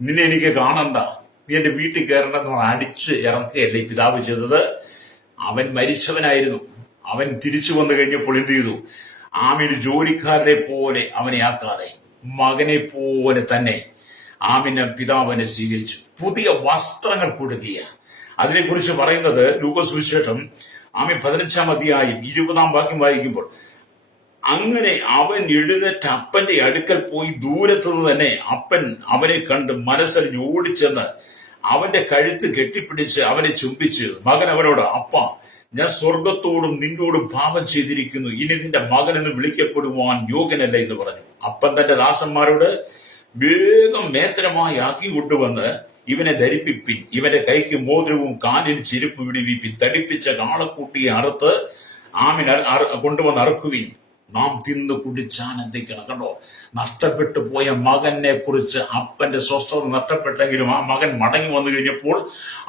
നിന്നെ എനിക്ക് കാണണ്ട, നീ എന്റെ വീട്ടിൽ കയറണ്ടെന്ന് അടിച്ച് ഇറക്കുകയല്ലേ ഈ പിതാവ് ചെയ്തത്. അവൻ മരിച്ചവനായിരുന്നു. അവൻ തിരിച്ചു വന്നു കഴിഞ്ഞപ്പോൾ എന്ത് ചെയ്തു? ജോലിക്കാരനെ പോലെ അവനെ ആക്കാതെ മകനെ പോലെ തന്നെ പിതാവിനെ സ്വീകരിച്ചു. പുതിയ വസ്ത്രങ്ങൾ കൊടുക്കുക. അതിനെക്കുറിച്ച് പറയുന്നത് ലൂക്കോസ് സുവിശേഷം 15-ാം അധ്യായം 20-ാം വാക്യം വായിക്കുമ്പോൾ, അങ്ങനെ അവൻ എഴുന്നേറ്റ് അപ്പന്റെ അടുക്കൽ പോയി, ദൂരത്തുനിന്ന് തന്നെ അപ്പൻ അവനെ കണ്ട് മനസ്സറിഞ്ഞ് ഓടിച്ചെന്ന് അവന്റെ കഴുത്ത് കെട്ടിപ്പിടിച്ച് അവനെ ചുംബിച്ച്, മകൻ അവനോട്, അപ്പ, ഞാൻ സ്വർഗത്തോടും നിന്നോടും പാപം ചെയ്തിരിക്കുന്നു, ഇനി നിന്റെ മകനെന്ന് വിളിക്കപ്പെടുവാൻ യോഗ്യനല്ല എന്ന് പറഞ്ഞു. അപ്പൻ തന്റെ ദാസന്മാരോട്, വേഗം മേത്തരമായി ആക്കി കൊണ്ടുവന്ന് ഇവനെ ധരിപ്പിപ്പിൻ, ഇവന്റെ കൈക്ക് മോതിരവും കാലിന് ചെരുപ്പ് വിടിവിപ്പിൻ, തടിപ്പിച്ച കാളക്കുട്ടിയെ അറുത്ത് കൊണ്ടുവന്ന് അറുക്കുവിൻ, നാം തിന്ന് കുടിച്ചാനന്ദിക്കണം. കണ്ടോ, നഷ്ടപ്പെട്ടു പോയ മകനെ കുറിച്ച് അപ്പന്റെ സ്വസ്ഥത നഷ്ടപ്പെട്ടെങ്കിലും ആ മകൻ മടങ്ങി വന്നു കഴിഞ്ഞപ്പോൾ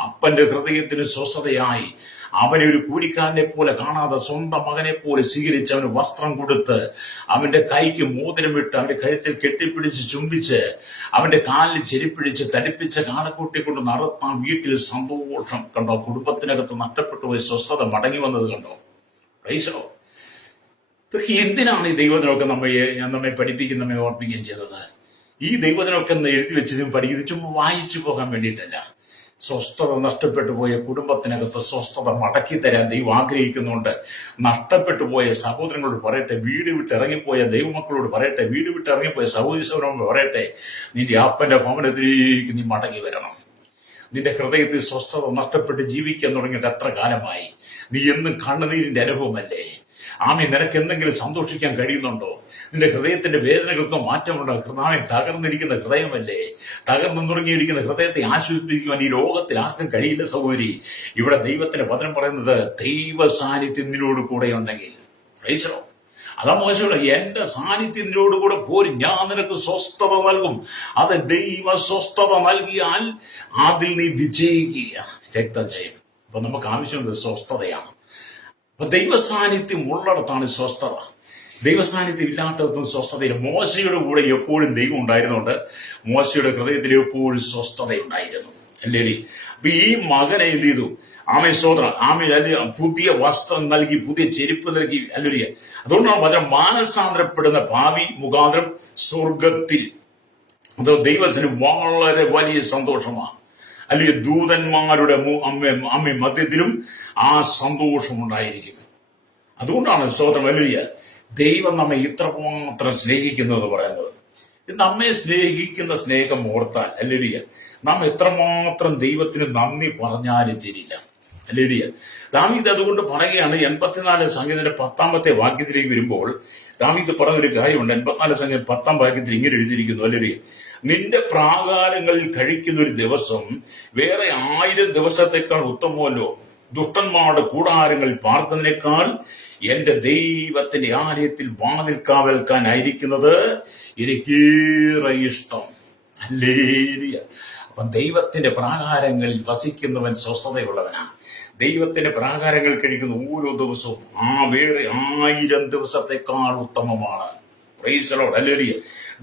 അപ്പന്റെ ഹൃദയത്തിന് സ്വസ്ഥതയായി. അവനെ ഒരു കൂലിക്കാരനെ പോലെ കാണാതെ സ്വന്തം മകനെ പോലെ സ്വീകരിച്ച് അവന് വസ്ത്രം കൊടുത്ത് അവന്റെ കൈക്ക് മോതിരമിട്ട് അവന്റെ കഴുത്തിൽ കെട്ടിപ്പിടിച്ച് ചുംബിച്ച് അവന്റെ കാലിൽ ചെരിപ്പിടിച്ച് തടിപ്പിച്ച കാളക്കൂട്ടി കൊണ്ട് നടത്താൻ വീട്ടിൽ സന്തോഷം. കണ്ടോ, കുടുംബത്തിനകത്ത് നഷ്ടപ്പെട്ടു പോയ സ്വസ്ഥത മടങ്ങി വന്നത് കണ്ടോ. പ്രൈസോ, ഇതൊക്കെ എന്തിനാണ് ഈ ദൈവത്തിനൊക്കെ നമ്മെ പഠിപ്പിക്കുകയും നമ്മെ ഓർപ്പിക്കുകയും ചെയ്തത്? ഈ ദൈവത്തിനൊക്കെ എഴുതി വെച്ചതും പഠിക്കുന്നത് ചുമ്മാ വായിച്ചു പോകാൻ വേണ്ടിയിട്ടല്ല. സ്വസ്ഥത നഷ്ടപ്പെട്ടു പോയ കുടുംബത്തിനകത്ത് സ്വസ്ഥത മടക്കി തരാൻ ദൈവം ആഗ്രഹിക്കുന്നുണ്ട്. നഷ്ടപ്പെട്ടു പോയ സഹോദരങ്ങളോട് പറയട്ടെ, വീട് വിട്ട് ഇറങ്ങിപ്പോയ ദൈവമക്കളോട് പറയട്ടെ, വീട് വിട്ട് ഇറങ്ങിപ്പോയ സഹോദരങ്ങളോട് പറയട്ടെ, നിന്റെ അപ്പന്റെ ഭവനത്തിലേക്ക് നീ മടങ്ങി വരണം. നിന്റെ ഹൃദയത്തിൽ സ്വസ്ഥത നഷ്ടപ്പെട്ട് ജീവിക്കാൻ തുടങ്ങിയിട്ട് എത്ര കാലമായി? നീ എന്നും കണ്ണുനീരിന്റെ അനുഭവമല്ലേ? നിനക്ക് എന്തെങ്കിലും സന്തോഷിക്കാൻ കഴിയുന്നുണ്ടോ? നിന്റെ ഹൃദയത്തിന്റെ വേദനകൾക്ക് മാറ്റമുണ്ടോ? ഹൃദയം തകർന്നിരിക്കുന്ന ഹൃദയമല്ലേ? തകർന്നു തുടങ്ങിയിരിക്കുന്ന ഹൃദയത്തെ ആശ്വസിപ്പിക്കുവാൻ ഈ ലോകത്തിൽ ആർക്കും കഴിയില്ല സഹോദരി. ഇവിടെ ദൈവത്തിന്റെ വചനം പറയുന്നത്, ദൈവ സാന്നിധ്യം നിന്നോട് കൂടെ ഉണ്ടെങ്കിൽ, പ്രൈസലോ, അതാ മോശമുള്ള, എന്റെ സാന്നിധ്യം നിന്നോട് കൂടെ പോരും, ഞാൻ നിനക്ക് സ്വസ്ഥത നൽകും. അത് ദൈവ സ്വസ്ഥത നൽകിയാൽ അതിൽ നീ വിജയിക്കുക, രക്തം ചെയ്യും. അപ്പൊ നമുക്ക് ആവശ്യമുള്ളത് സ്വസ്ഥതയാണ്. അപ്പൊ ദൈവസാന്നിധ്യം ഉള്ളിടത്താണ് സ്വസ്ഥത. ദൈവസാന്നിധ്യം ഇല്ലാത്തടത്തും സ്വസ്ഥതയില്ല. മോശയുടെ കൂടെ എപ്പോഴും ദൈവം ഉണ്ടായിരുന്നുണ്ട്. മോശയുടെ ഹൃദയത്തിൽ എപ്പോഴും സ്വസ്ഥതയുണ്ടായിരുന്നു, അല്ലേ? അപ്പൊ ഈ മകനെ എന്ത് ചെയ്തു? സോദരൻ പുതിയ വസ്ത്രം നൽകി, പുതിയ ചെരുപ്പ് നൽകി, അല്ലേ? അതുകൊണ്ടാണ് പറഞ്ഞ മാനസാന്തരപ്പെടുന്ന ഭാവി മുഖാന്തരം സ്വർഗത്തിൽ അത് ദൈവത്തിന് വളരെ വലിയ സന്തോഷമാണ്, അല്ലെങ്കിൽ ദൂതന്മാരുടെ അമ്മ മധ്യത്തിലും ആ സന്തോഷമുണ്ടായിരിക്കും. അതുകൊണ്ടാണ് സ്തോത്രം, വലിയ ദൈവം നമ്മെ ഇത്രമാത്രം സ്നേഹിക്കുന്നത് പറയുന്നത്. നമ്മെ സ്നേഹിക്കുന്ന സ്നേഹം ഓർത്താൽ, അല്ലേലിയ, നാം എത്രമാത്രം ദൈവത്തിന് നന്ദി പറഞ്ഞാലും തിരില്ല, അല്ലേലിയ. ദാവീദ് അതുകൊണ്ട് പറയുകയാണ്, 84 സംഗീതത്തിന്റെ 10-ാമത്തെ വാക്യത്തിലേക്ക് വരുമ്പോൾ ദാവീദ് പറഞ്ഞൊരു കാര്യമുണ്ട്. 84 സംഗീതം 10-ാം വാക്യത്തിൽ ഇങ്ങനെ എഴുതിയിരിക്കുന്നു, അല്ലേലിയ, നിന്റെ പ്രാകാരങ്ങളിൽ കഴിക്കുന്ന ഒരു ദിവസം വേറെ 1000 ദിവസത്തെക്കാൾ ഉത്തമമല്ലോ. ദുഷ്ടന്മാരുടെ കൂടാരങ്ങളിൽ പാർക്കുന്നതിനേക്കാൾ എന്റെ ദൈവത്തിന്റെ ആലയത്തിൽ വാതിൽ കാവൽക്കാനായിരിക്കുന്നത് എനിക്കേറെ ഇഷ്ടം. അല്ലേലൂയ. അപ്പൊ ദൈവത്തിന്റെ പ്രാകാരങ്ങളിൽ വസിക്കുന്നവൻ സ്വസ്ഥതയുള്ളവനാണ്. ദൈവത്തിന്റെ പ്രാകാരങ്ങൾ കഴിക്കുന്ന ഓരോ ദിവസവും വേറെ 1000 ദിവസത്തെക്കാൾ ഉത്തമമാണ്. Price the Lord, hallelujah.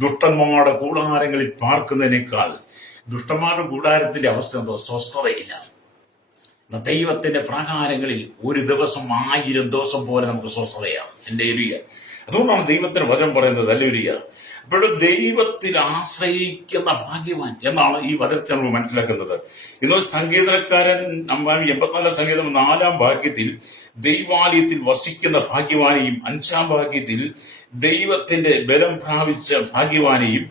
ദുഷ്ടന്മാരുടെ കൂടാരങ്ങളിൽ പാർക്കുന്നതിനേക്കാൾ, ദുഷ്ടന്മാരുടെ കൂടാരത്തിന്റെ അവസ്ഥ എന്തോ? സ്വസ്ഥതയില്ല. ദൈവത്തിന്റെ പ്രാകാരങ്ങളിൽ ഒരു ദിവസം 1000 ദിവസം പോലെ നമുക്ക് സ്വസ്ഥതയാണ്, ഹല്ലേലൂയ. അതുകൊണ്ടാണ് ദൈവത്തിന് വചനം പറയുന്നത്, ഹല്ലേലൂയ. അപ്പോൾ ദൈവത്തിൽ ആശ്രയിക്കുന്ന ഭാഗ്യവാൻ എന്നാണ് ഈ വചനത്തെ നമ്മൾ മനസ്സിലാക്കുന്നത്. ഇന്ന് സംഗീതക്കാരൻ 84 സംഗീതം 4-ാം വാക്യത്തിൽ ദൈവാലയത്തിൽ വസിക്കുന്ന ഭാഗ്യവാനെയും 5-ാം വാക്യത്തിൽ ദൈവത്തിന്റെ ബലം പ്രാപിച്ച ഭാഗ്യവാനെയും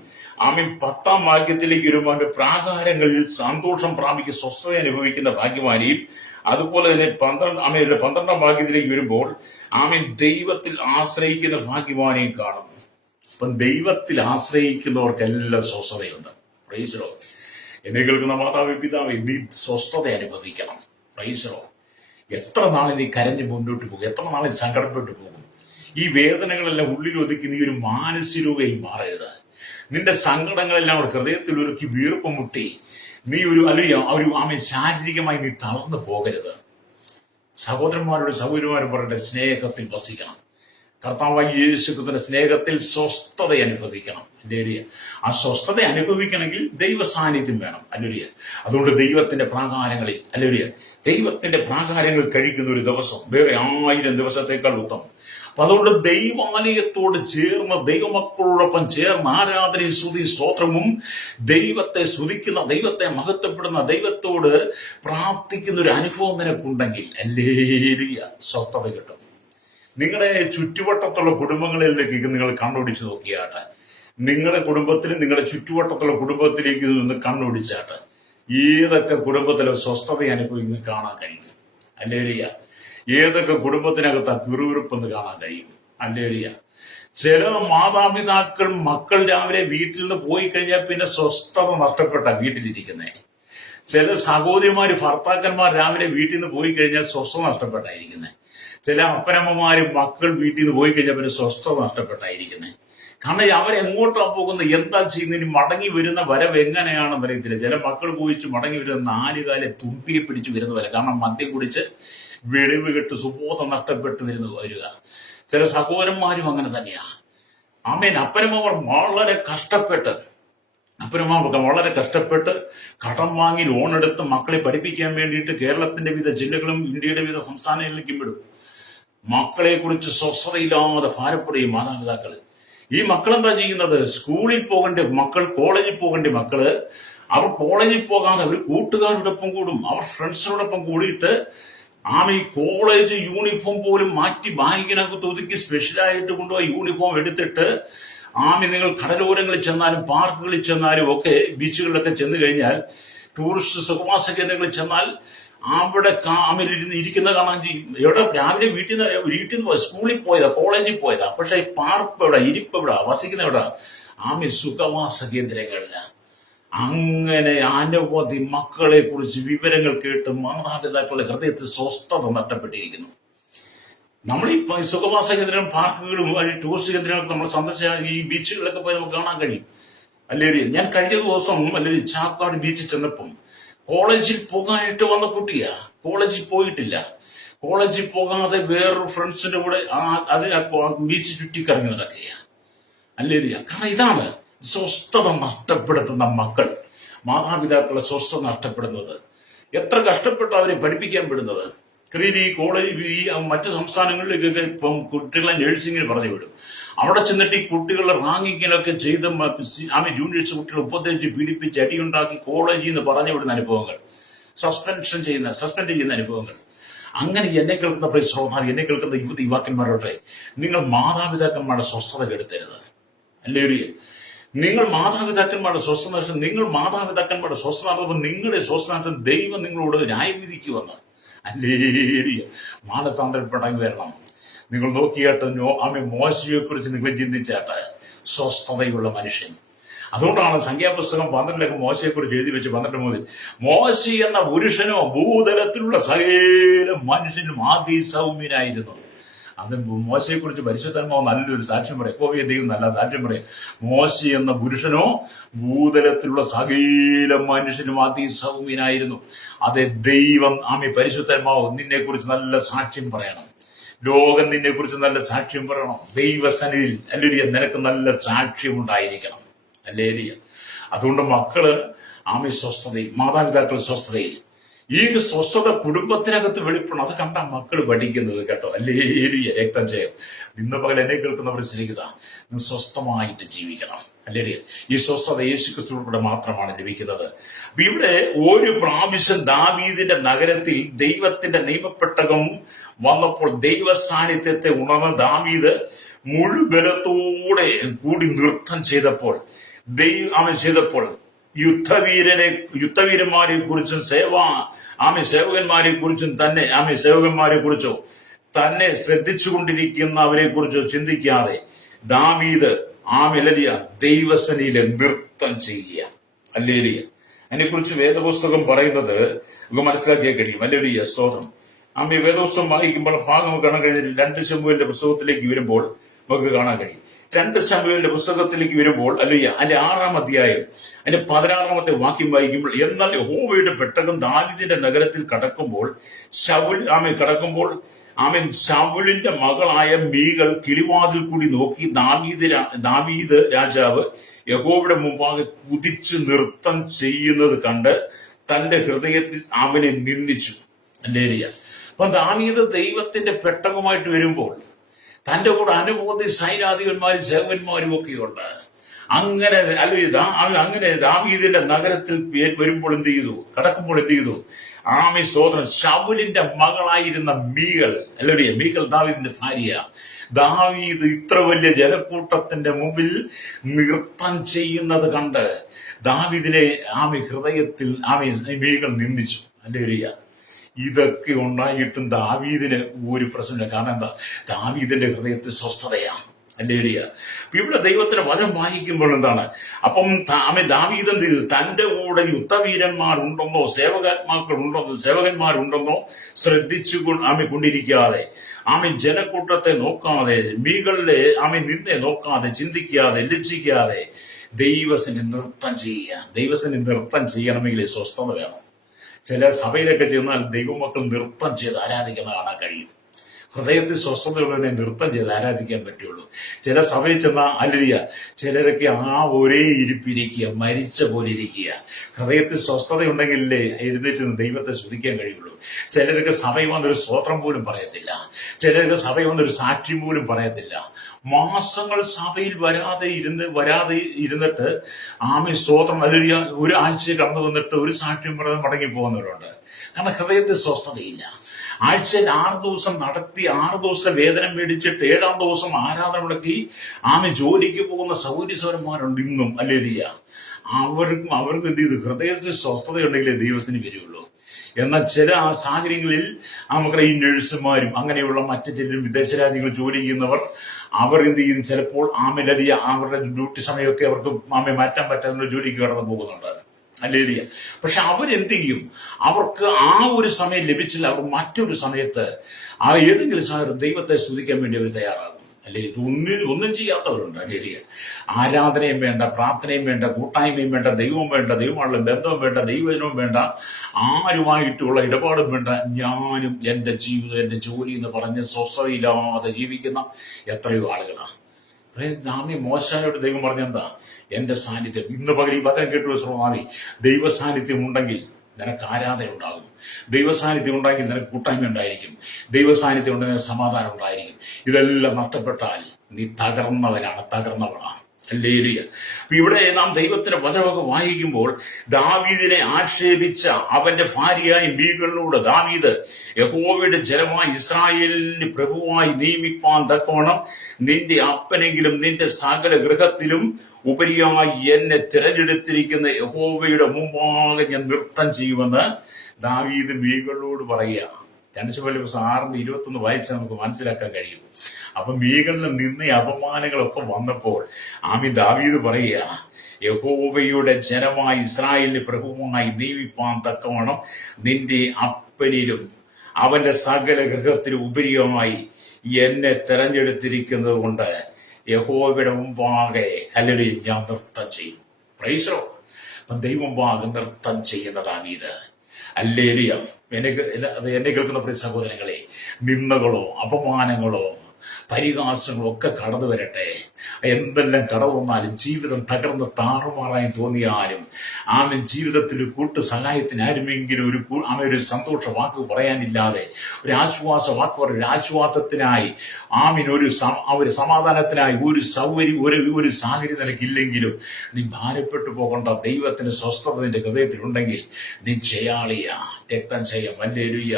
10-ാം വാക്യത്തിലേക്ക് വരുമ്പോൾ പ്രാകാരങ്ങളിൽ സന്തോഷം പ്രാപിക്കുന്ന സ്വസ്ഥത അനുഭവിക്കുന്ന ഭാഗ്യവാനെയും, അതുപോലെ തന്നെ 12-ാം വാക്യത്തിലേക്ക് വരുമ്പോൾ ദൈവത്തിൽ ആശ്രയിക്കുന്ന ഭാഗ്യവാനെയും കാണും. അപ്പം ദൈവത്തിൽ ആശ്രയിക്കുന്നവർക്കെല്ലാം സ്വസ്ഥതയുണ്ട്. Praise the Lord. എന്നെ കേൾക്കുന്ന മാതാവേ, പിതാവേ, നീ സ്വസ്ഥത അനുഭവിക്കണം. Praise the Lord. എത്ര നാളെ നീ കരഞ്ഞ് മുന്നോട്ട് പോകും? എത്ര നാളെ സങ്കടപ്പെട്ടു പോകും? ഈ വേദനകളെല്ലാം ഉള്ളിൽ ഒതുക്കി നീ ഒരു മാനസികമായി മാറരുത്. നിന്റെ സങ്കടങ്ങളെല്ലാം ഒരു ഹൃദയത്തിൽ ഒരുക്കി വീർപ്പ് മുട്ടി നീ ശാരീരികമായി നീ തളർന്നു പോകരുത്. സഹോദരന്മാരോട് സഹോദരിമാരും പറയട്ടെ, സ്നേഹത്തിൽ വസിക്കണം. കർത്താവായ യേശുക്രിസ്തുവിന്റെ സ്നേഹത്തിൽ സ്വസ്ഥത അനുഭവിക്കണം, അല്ലേലൂയ. ആ സ്വസ്ഥത അനുഭവിക്കണമെങ്കിൽ ദൈവ സാന്നിധ്യം വേണം, അല്ലേലൂയ. അതുകൊണ്ട് ദൈവത്തിന്റെ പ്രാകാരങ്ങളിൽ, അല്ലേലൂയ, ദൈവത്തിന്റെ പ്രാകാരങ്ങൾ കഴിക്കുന്ന ഒരു ദിവസം വേറെ 1000 ദിവസത്തേക്കാൾ ഉത്തമം. അപ്പൊ അതുകൊണ്ട് ദൈവാലയത്തോട് ചേർന്ന് ദൈവമക്കളോടൊപ്പം ചേർന്ന് ആരാധനയും സ്തുതി സ്തോത്രവും ദൈവത്തെ സ്തുതിക്കുന്ന, ദൈവത്തെ മഹത്വപ്പെടുന്ന, ദൈവത്തോട് പ്രാർത്ഥിക്കുന്ന ഒരു അനുഭവം നിനക്കുണ്ടെങ്കിൽ, ഹല്ലേലൂയ, സ്വസ്ഥത കിട്ടും. നിങ്ങളുടെ ചുറ്റുവട്ടത്തുള്ള കുടുംബങ്ങളിലേക്ക് നിങ്ങൾ കണ്ണോടിച്ച് നോക്കിയാട്ടെ. നിങ്ങളുടെ കുടുംബത്തിലും നിങ്ങളുടെ ചുറ്റുവട്ടത്തുള്ള കുടുംബത്തിലേക്ക് നിന്ന് കണ്ണോടിച്ചാട്ടെ. ഏതൊക്കെ കുടുംബത്തിലും സ്വസ്ഥത അനുഭവിക്കുന്നത് കാണാൻ കഴിയും, ഹല്ലേലൂയ. ഏതൊക്കെ കുടുംബത്തിനകത്ത് ആ പിറുപിറുപ്പെന്ന് കാണാൻ കഴിയും. ഹല്ലേലൂയ. ചില മാതാപിതാക്കൾ മക്കൾ രാവിലെ വീട്ടിൽ നിന്ന് പോയി കഴിഞ്ഞാൽ പിന്നെ സ്വസ്ഥത നഷ്ടപ്പെട്ട വീട്ടിലിരിക്കുന്നത്. ചില സഹോദരിമാര് ഭർത്താക്കന്മാർ രാവിലെ വീട്ടിൽ നിന്ന് പോയി കഴിഞ്ഞാൽ സ്വസ്ഥത നഷ്ടപ്പെട്ടായിരിക്കുന്നത്. ചില അപ്പനമ്മമാര് മക്കൾ വീട്ടിൽ നിന്ന് പോയി കഴിഞ്ഞാൽ പിന്നെ സ്വസ്ഥത നഷ്ടപ്പെട്ടായിരിക്കുന്നത്. കാരണം അവരെങ്ങോട്ടാണ് പോകുന്നത്, എന്താ ചെയ്യുന്നതിന്, മടങ്ങി വരുന്ന വരവ് എങ്ങനെയാണെന്ന് അറിയത്തില്ല. ചില മക്കൾ പോയിച്ച് മടങ്ങി വരുന്ന 4 കാലെ തുമ്പിയെ പിടിച്ച് വരുന്ന വരെ, കാരണം മദ്യം കുടിച്ച് വെളിവ് കെട്ട് സുബോധം നഷ്ടപ്പെട്ട് വരിക. ചില സഹോദരന്മാരും അങ്ങനെ തന്നെയാ. ആമേൻ. അപ്പനമ്മമാർ വളരെ കഷ്ടപ്പെട്ട് കടം വാങ്ങി ലോണെടുത്ത് മക്കളെ പഠിപ്പിക്കാൻ വേണ്ടിയിട്ട് കേരളത്തിന്റെ വിവിധ ജില്ലകളും ഇന്ത്യയുടെ വിവിധ സംസ്ഥാനങ്ങളിലേക്കും വിടും. മക്കളെ കുറിച്ച് സ്വസ്ഥതയില്ലാതെ ഭാരപ്പെടുകയും മാതാപിതാക്കൾ. ഈ മക്കളെന്താ ചെയ്യുന്നത്? സ്കൂളിൽ പോകേണ്ട മക്കൾ, കോളേജിൽ പോകേണ്ട മക്കള്, അവർ കോളേജിൽ പോകാതെ അവർ കൂട്ടുകാരോടൊപ്പം കൂടും, അവർ ഫ്രണ്ട്സിനോടൊപ്പം കൂടിയിട്ട് ഈ കോളേജ് യൂണിഫോം പോലും മാറ്റി ബാഗിനകത്ത് ഒതുക്കി സ്പെഷ്യലായിട്ട് കൊണ്ടുപോയി യൂണിഫോം എടുത്തിട്ട് നിങ്ങൾ കടലോരങ്ങളിൽ ചെന്നാലും പാർക്കുകളിൽ ചെന്നാലും ഒക്കെ ബീച്ചുകളിലൊക്കെ ചെന്ന് കഴിഞ്ഞാൽ, ടൂറിസ്റ്റ് സുഖവാസ കേന്ദ്രങ്ങളിൽ ചെന്നാൽ അവിടെ ഇരിക്കുന്ന കാണാൻ ചെയ്യും. എവിടെ രാവിലെ വീട്ടിൽ നിന്ന് സ്കൂളിൽ പോയതാ, കോളേജിൽ പോയതാ, പക്ഷെ പാർക്ക് എവിടെ, ഇരിപ്പ് എവിടെ, വസിക്കുന്ന എവിടെ? സുഖവാസ കേന്ദ്രങ്ങളില്ല. അങ്ങനെ അനവധി മക്കളെ കുറിച്ച് വിവരങ്ങൾ കേട്ട് മാതാപിതാക്കളുടെ ഹൃദയത്തിൽ സ്വസ്ഥത നഷ്ടപ്പെട്ടിരിക്കുന്നു. നമ്മളിപ്പോ സുഖവാസ കേന്ദ്രം, പാർക്കുകളും ടൂറിസ്റ്റ് കേന്ദ്രങ്ങളൊക്കെ നമ്മൾ സന്ദർശിച്ച ഈ ബീച്ചുകളിലൊക്കെ പോയി നമുക്ക് കാണാൻ കഴിയും. അല്ലെങ്കിൽ ഞാൻ കഴിഞ്ഞ ദിവസം അല്ലെങ്കിൽ ചാപ്പാട് ബീച്ചിൽ ചെന്നപ്പം കോളേജിൽ പോകാനായിട്ട് വന്ന കുട്ടിയാ, കോളേജിൽ പോയിട്ടില്ല. കോളേജിൽ പോകാതെ വേറൊരു ഫ്രണ്ട്സിന്റെ കൂടെ ബീച്ച് ചുറ്റിക്കറങ്ങി നടക്കുക. അല്ലെങ്കിൽ കാരണം ഇതാണ് സ്വസ്ഥത നഷ്ടപ്പെടുത്തുന്ന മക്കൾ, മാതാപിതാക്കളെ സ്വസ്ഥത നഷ്ടപ്പെടുന്നത്. എത്ര കഷ്ടപ്പെട്ട് അവരെ പഠിപ്പിക്കാൻ വിടുന്നത്. ഈ കോളേജ് മറ്റു സംസ്ഥാനങ്ങളിലേക്കൊക്കെ ഇപ്പം കുട്ടികളെ നഴ്സിംഗിന് പറഞ്ഞു വിടും. അവിടെ ചെന്നിട്ട് ഈ കുട്ടികളെ റാങ്കിങ്ങിലൊക്കെ ചെയ്ത് ജൂനിയേഴ്സ് കുട്ടികളെ ഉപദേശിച്ച് പീഡിപ്പിച്ച് അടിയുണ്ടാക്കി കോളേജിൽ നിന്ന് പറഞ്ഞു വിടുന്ന അനുഭവങ്ങൾ, സസ്പെൻഡ് ചെയ്യുന്ന അനുഭവങ്ങൾ. അങ്ങനെ എന്നെ കേൾക്കുന്ന ശ്രോതാക്കൾ, എന്നെ കേൾക്കുന്ന യുവാക്കന്മാരോട്ടെ, നിങ്ങൾ മാതാപിതാക്കന്മാരുടെ സ്വസ്ഥത കെടുത്തരുത്. അല്ലേ? നിങ്ങൾ മാതാപിതാക്കന്മാരുടെ സ്വസ്ഥ നടത്തുമ്പോൾ നിങ്ങളുടെ സ്വസ്ഥ ദൈവം നിങ്ങളോട് ന്യായവിധിക്കുവെന്ന്. അല്ലേരിയ മാനസാന്തരപ്പെടാൻ വരണം. നിങ്ങൾ നോക്കിയാട്ട് മോശയെ കുറിച്ച് നിങ്ങൾ ചിന്തിച്ചാട്ട്, സ്വസ്ഥതയുള്ള മനുഷ്യൻ. അതുകൊണ്ടാണ് സംഖ്യാപുസ്തകം 12 മോശയെ കുറിച്ച് എഴുതി വെച്ച് 12 മുതൽ, മോശി എന്ന പുരുഷനോ ഭൂതലത്തിലുള്ള സകല മനുഷ്യനും അതിസൗമ്യനായിരുന്നു. അത് മോശയെ കുറിച്ച് പരിശുദ്ധാത്മാവ് നല്ലൊരു സാക്ഷ്യം പറയാം. യഹോവയുടെ ദൈവം നല്ല സാക്ഷ്യം പറയാം. മോശി എന്ന പുരുഷനോ ഭൂതലത്തിലുള്ള സകല മനുഷ്യനും അതിസൗമ്യനായിരുന്നു. അതെ, ദൈവം പരിശുദ്ധാത്മാവ് നിന്നെ കുറിച്ച് നല്ല സാക്ഷ്യം പറയണം. ലോകം നിന്നെ കുറിച്ച് നല്ല സാക്ഷ്യം പറയണം. ദൈവസന്നിധിയിൽ അല്ലേലിയ നിനക്ക് നല്ല സാക്ഷ്യം ഉണ്ടായിരിക്കണം. അല്ലേലിയ. അതുകൊണ്ട് മക്കള് സ്വസ്ഥതയിൽ, മാതാപിതാക്കൾ സ്വസ്ഥതയിൽ, ഈ സ്വസ്ഥത കുടുംബത്തിനകത്ത് വെളിപ്പെടണം. അത് കണ്ടാ മക്കൾ പഠിക്കുന്നത് കേട്ടോ. അല്ലേലിയ. രക്തം ചെയ്യും. ഇന്ന് പകൽ എന്നെ കേൾക്കുന്നവർ ശരിക്കുക, നീ സ്വസ്ഥമായിട്ട് ജീവിക്കണം. അല്ലേലിയ. ഈ സ്വസ്ഥത യേശുക്രിസ്തുവിലൂടെ മാത്രമാണ് ലഭിക്കുന്നത്. അപ്പൊ ഇവിടെ ഒരു പ്രാവശ്യം ദാവീദിന്റെ നഗരത്തിൽ ദൈവത്തിന്റെ നിയമപ്പെട്ടകം വന്നപ്പോൾ ദൈവ സാന്നിധ്യത്തെ ഉണർന്ന ദാവീദ് മുഴുബലത്തോടെ കൂടി നൃത്തം ചെയ്തപ്പോൾ യുദ്ധവീരന്മാരെ കുറിച്ചും സേവകന്മാരെ കുറിച്ചും സേവകന്മാരെ കുറിച്ചോ തന്നെ ശ്രദ്ധിച്ചുകൊണ്ടിരിക്കുന്നവരെ കുറിച്ചോ ചിന്തിക്കാതെ ദാവീദ് ദൈവസന്നിധിയിലെ നൃത്തം ചെയ്യുക. അല്ലേലിയ. അതിനെക്കുറിച്ച് വേദപുസ്തകം പറയുന്നത് നമുക്ക് മനസ്സിലാക്കിയാൽ കഴിയും. അല്ലേലിയ. സ്തോത്രം. വേദപുസ്തകം വായിക്കുമ്പോൾ ഭാഗം കാണാൻ കഴിഞ്ഞില്ല. 2 ശമൂവേലിന്റെ പുസ്തകത്തിലേക്ക് വരുമ്പോൾ നമുക്ക് കാണാൻ കഴിയും. 2 ശമൂവേലിന്റെ പുസ്തകത്തിലേക്ക് വരുമ്പോൾ അതിന്റെ 6-ാം അധ്യായം അതിന്റെ 16-ാമത്തെ വാക്യം വായിക്കുമ്പോൾ, എന്നാൽ യഹോവയുടെ പെട്ടകം ദാവീദിന്റെ നഗരത്തിൽ കടക്കുമ്പോൾ ശൗലിന്റെ മകളായ മീകൾ കിളിവാതിൽ കൂടി നോക്കി ദാവീദ് രാജാവ് യഹോവയുടെ മുമ്പാകെ കുതിച്ച് നൃത്തം ചെയ്യുന്നത് കണ്ട് തന്റെ ഹൃദയത്തിൽ അവനെ നിന്ദിച്ചു. അല്ലേലിയ. അപ്പൊ ദാവീദ് ദൈവത്തിന്റെ പെട്ടകമായിട്ട് വരുമ്പോൾ തന്റെ കൂടെ അനവധി സൈനാധിപന്മാരും സേവകന്മാരും ഒക്കെയുണ്ട്. അങ്ങനെ ദാവീദിന്റെ നഗരത്തിൽ വരുമ്പോൾ എന്ത് ചെയ്തു, കടക്കുമ്പോൾ എന്ത് ചെയ്തു? സ്തോത്രം. ശൗലിന്റെ മകളായിരുന്ന മീകൾ ദാവീദിന്റെ ഭാര്യ. ദാവീദ് ഇത്ര വലിയ ജനക്കൂട്ടത്തിന്റെ മുമ്പിൽ നൃത്തം ചെയ്യുന്നത് കണ്ട് ദാവീദിനെ ഹൃദയത്തിൽ മീകൾ നിന്ദിച്ചു. അല്ലേലൂയ. ഇതൊക്കെ ഉണ്ടായിട്ടും ദാവീദിന് ഒരു പ്രശ്നമില്ല. കാരണം എന്താ? ദാവീദിന്റെ ഹൃദയത്തിൽ സ്വസ്ഥതയാണ്. ഹല്ലേലൂയ. അപ്പൊ ഇവിടെ ദൈവത്തിന്റെ വചനം വായിക്കുമ്പോൾ എന്താണ്? അപ്പം ദാവീദ് എന്ത് ചെയ്തു? തന്റെ കൂടെ യുദ്ധവീരന്മാരുണ്ടെന്നോ സേവകന്മാരുണ്ടെന്നോ ശ്രദ്ധിച്ചു കൊണ്ടിരിക്കാതെ, ജനക്കൂട്ടത്തെ നോക്കാതെ, മീകളിലെ നിന്നെ നോക്കാതെ, ചിന്തിക്കാതെ, ലജ്ജിക്കാതെ ദൈവത്തിന് നൃത്തം ചെയ്യുക. ദൈവത്തിന് നൃത്തം ചെയ്യണമെങ്കിൽ സ്വസ്ഥത വേണം. ചില സഭയിലൊക്കെ ചെന്നാൽ ദൈവമക്കൾ നൃത്തം ചെയ്ത് ആരാധിക്കുന്ന കാണാൻ കഴിയും. ഹൃദയത്തിൽ സ്വസ്ഥതയുള്ളതിനെ നൃത്തം ചെയ്ത് ആരാധിക്കാൻ പറ്റുള്ളൂ. ചില സഭയിൽ ചെന്നാൽ അല്ലിയ ചിലരൊക്കെ ഒരേ ഇരിപ്പിരിക്കുക, മരിച്ച പോലെ ഇരിക്കുക. ഹൃദയത്തിൽ സ്വസ്ഥതയുണ്ടെങ്കിലേ എഴുന്നേറ്റ് ദൈവത്തെ സ്തുതിക്കാൻ കഴിയുള്ളൂ. ചിലർക്ക് സഭയിൽ വന്നൊരു സ്തോത്രം പോലും പറയത്തില്ല. ചിലർക്ക് സഭയിൽ വന്നൊരു സാക്ഷ്യം പോലും പറയത്തില്ല. മാസങ്ങൾ സഭയിൽ വരാതെ ഇരുന്നിട്ട് സ്തോത്രം അല്ലിയ ഒരാഴ്ച കടന്നു വന്നിട്ട് ഒരു സാക്ഷ്യം പറഞ്ഞ് മടങ്ങി പോകുന്നവരുണ്ട്. കാരണം ഹൃദയത്തിൽ സ്വസ്ഥതയില്ല. ആഴ്ചയിൽ 6 ദിവസം നടത്തി 6 ദിവസം വേതനം മേടിച്ചിട്ട് 7-ാം ദിവസം ആരാധന മുടക്കി ജോലിക്ക് പോകുന്ന സൗകര്യസവരന്മാരുണ്ട് ഇന്നും. അല്ലേലിയ. അവർക്ക് എന്ത് ചെയ്തു? ഹൃദയത്തിൽ സ്വസ്ഥതയുണ്ടെങ്കിലേ ദൈവത്തിന് വരുള്ളൂ. എന്നാൽ ചില സാഹചര്യങ്ങളിൽ നമുക്കറിയാം, ഈ നഴ്സുമാരും അങ്ങനെയുള്ള മറ്റു ചിലരും വിദേശ രാജ്യങ്ങളിൽ ജോലി ചെയ്യുന്നവർ അവർ എന്ത് ചെയ്യും? ചിലപ്പോൾ അവരുടെ ഡ്യൂട്ടി സമയമൊക്കെ അവർക്ക് മാറ്റാൻ പറ്റാത്ത ജോലിക്ക് കടന്നു പോകുന്നുണ്ട്. അല്ലേലിയ. പക്ഷെ അവരെന്ത് ചെയ്യും? അവർക്ക് ഒരു സമയം ലഭിച്ചില്ല, അവർ മറ്റൊരു സമയത്ത് ഏതെങ്കിലും സാഹചര്യം ദൈവത്തെ സ്തുതിക്കാൻ വേണ്ടി അവർ തയ്യാറാകും. അല്ലെങ്കിൽ ഒന്നും ചെയ്യാത്തവരുണ്ട്. അല്ലേലിയ. ആരാധനയും വേണ്ട, പ്രാർത്ഥനയും വേണ്ട, കൂട്ടായ്മയും വേണ്ട, ദൈവവും വേണ്ട, ദൈവമുള്ള ബന്ധവും വേണ്ട, ദൈവജനവും വേണ്ട, ആരുമായിട്ടുള്ള ഇടപാടും വേണ്ട, ഞാനും എന്റെ ജീവിതം എന്റെ ജോലി എന്ന് പറഞ്ഞ് സ്വസ്ഥതയില്ലാതെ ജീവിക്കുന്ന എത്രയോ ആളുകളാണ്. മോശയോട് ദൈവം പറഞ്ഞെന്താ? എന്റെ സാന്നിധ്യം. ഇന്ന് പകൽ ഈ വചനം കേട്ടു സ്വാമി, ദൈവ സാന്നിധ്യം ഉണ്ടെങ്കിൽ നിനക്ക് ആരാധന ഉണ്ടാകും. ദൈവ സാന്നിധ്യം ഉണ്ടെങ്കിൽ നിനക്ക് കൂട്ടായ്മ ഉണ്ടായിരിക്കും. ദൈവ സാന്നിധ്യം ഉണ്ടെങ്കിൽ സമാധാനം ഉണ്ടായിരിക്കും. ഇതെല്ലാം നഷ്ടപ്പെട്ടാൽ നീ തകർന്നവളാണ്. ഹല്ലേലൂയ. അപ്പൊ ഇവിടെ നാം ദൈവത്തിന്റെ വചനമൊക്കെ വായിക്കുമ്പോൾ ദാവീദിനെ ആക്ഷേപിച്ച അവന്റെ ഭാര്യയായ മീകളിലൂടെ ദാവീദ് യഹോവയുടെ ജനമായി ഇസ്രായേലിന് പ്രഭുവായി നിയമിപ്പാൻ തക്കവണ്ണം നിന്റെ അപ്പനെങ്കിലും നിന്റെ സകല ഗൃഹത്തിലും ഉപരിയായി എന്നെ തിരഞ്ഞെടുത്തിരിക്കുന്ന യഹോവയുടെ മുമ്പാകെ ഞാൻ നൃത്തം ചെയ്യുമെന്ന് ദാവീദ് മീകളിലോട് പറയുക. 2 ശമൂവേൽ 6:21 വായിച്ചാൽ നമുക്ക് മനസ്സിലാക്കാൻ കഴിയും. അപ്പൊ മീകളിൽ നിന്ന് അപമാനങ്ങളൊക്കെ വന്നപ്പോൾ ദാവീദ് പറയുക, യഹോവയുടെ ജനമായി ഇസ്രായേലിന് പ്രഭുവായി നിയമിപ്പാൻ തക്കവണ്ണം നിന്റെ അപ്പനിലും അവന്റെ സകല ഗൃഹത്തിലും ഉപരിയുമായി എന്നെ തെരഞ്ഞെടുത്തിരിക്കുന്നത് കൊണ്ട് യഹോവയുടെ മുമ്പാകെ ഹല്ലേലൂയ ഞാൻ നൃത്തം ചെയ്യും. Price the Lord. ദൈവമുമ്പാകെ നൃത്തം ചെയ്യുന്ന ദാവീദ്. ഹല്ലേലൂയ. എന്നെ കേൾക്കുന്ന പ്രിയ സഹോദരങ്ങളെ, നിന്ദകളോ അപമാനങ്ങളോ പരിഹാസങ്ങളോ ഒക്കെ കടന്നു വരട്ടെ. എന്തെല്ലാം കടന്നു വന്നാലും, ജീവിതം തകർന്ന് താറുമാറായി തോന്നിയാലും, ജീവിതത്തിൽ ഒരു കൂട്ടു സഹായത്തിന് ആരുമെങ്കിലും ഒരു സന്തോഷ വാക്ക് പറയാനില്ലാതെ, ഒരു ആശ്വാസ വാക്ക് പറയും, ഒരു ആശ്വാസത്തിനായി ഒരു സമാധാനത്തിനായി ഒരു സാഹചര്യം നിനക്കില്ലെങ്കിലും നീ ഭാരപ്പെട്ടു പോകണ്ട. ദൈവത്തിന് സ്വസ്ഥത നിന്റെ ഹൃദയത്തിലുണ്ടെങ്കിൽ നീ ജയാളിയാ, രക്തം ചെയ്യാം. ഹല്ലേലൂയ.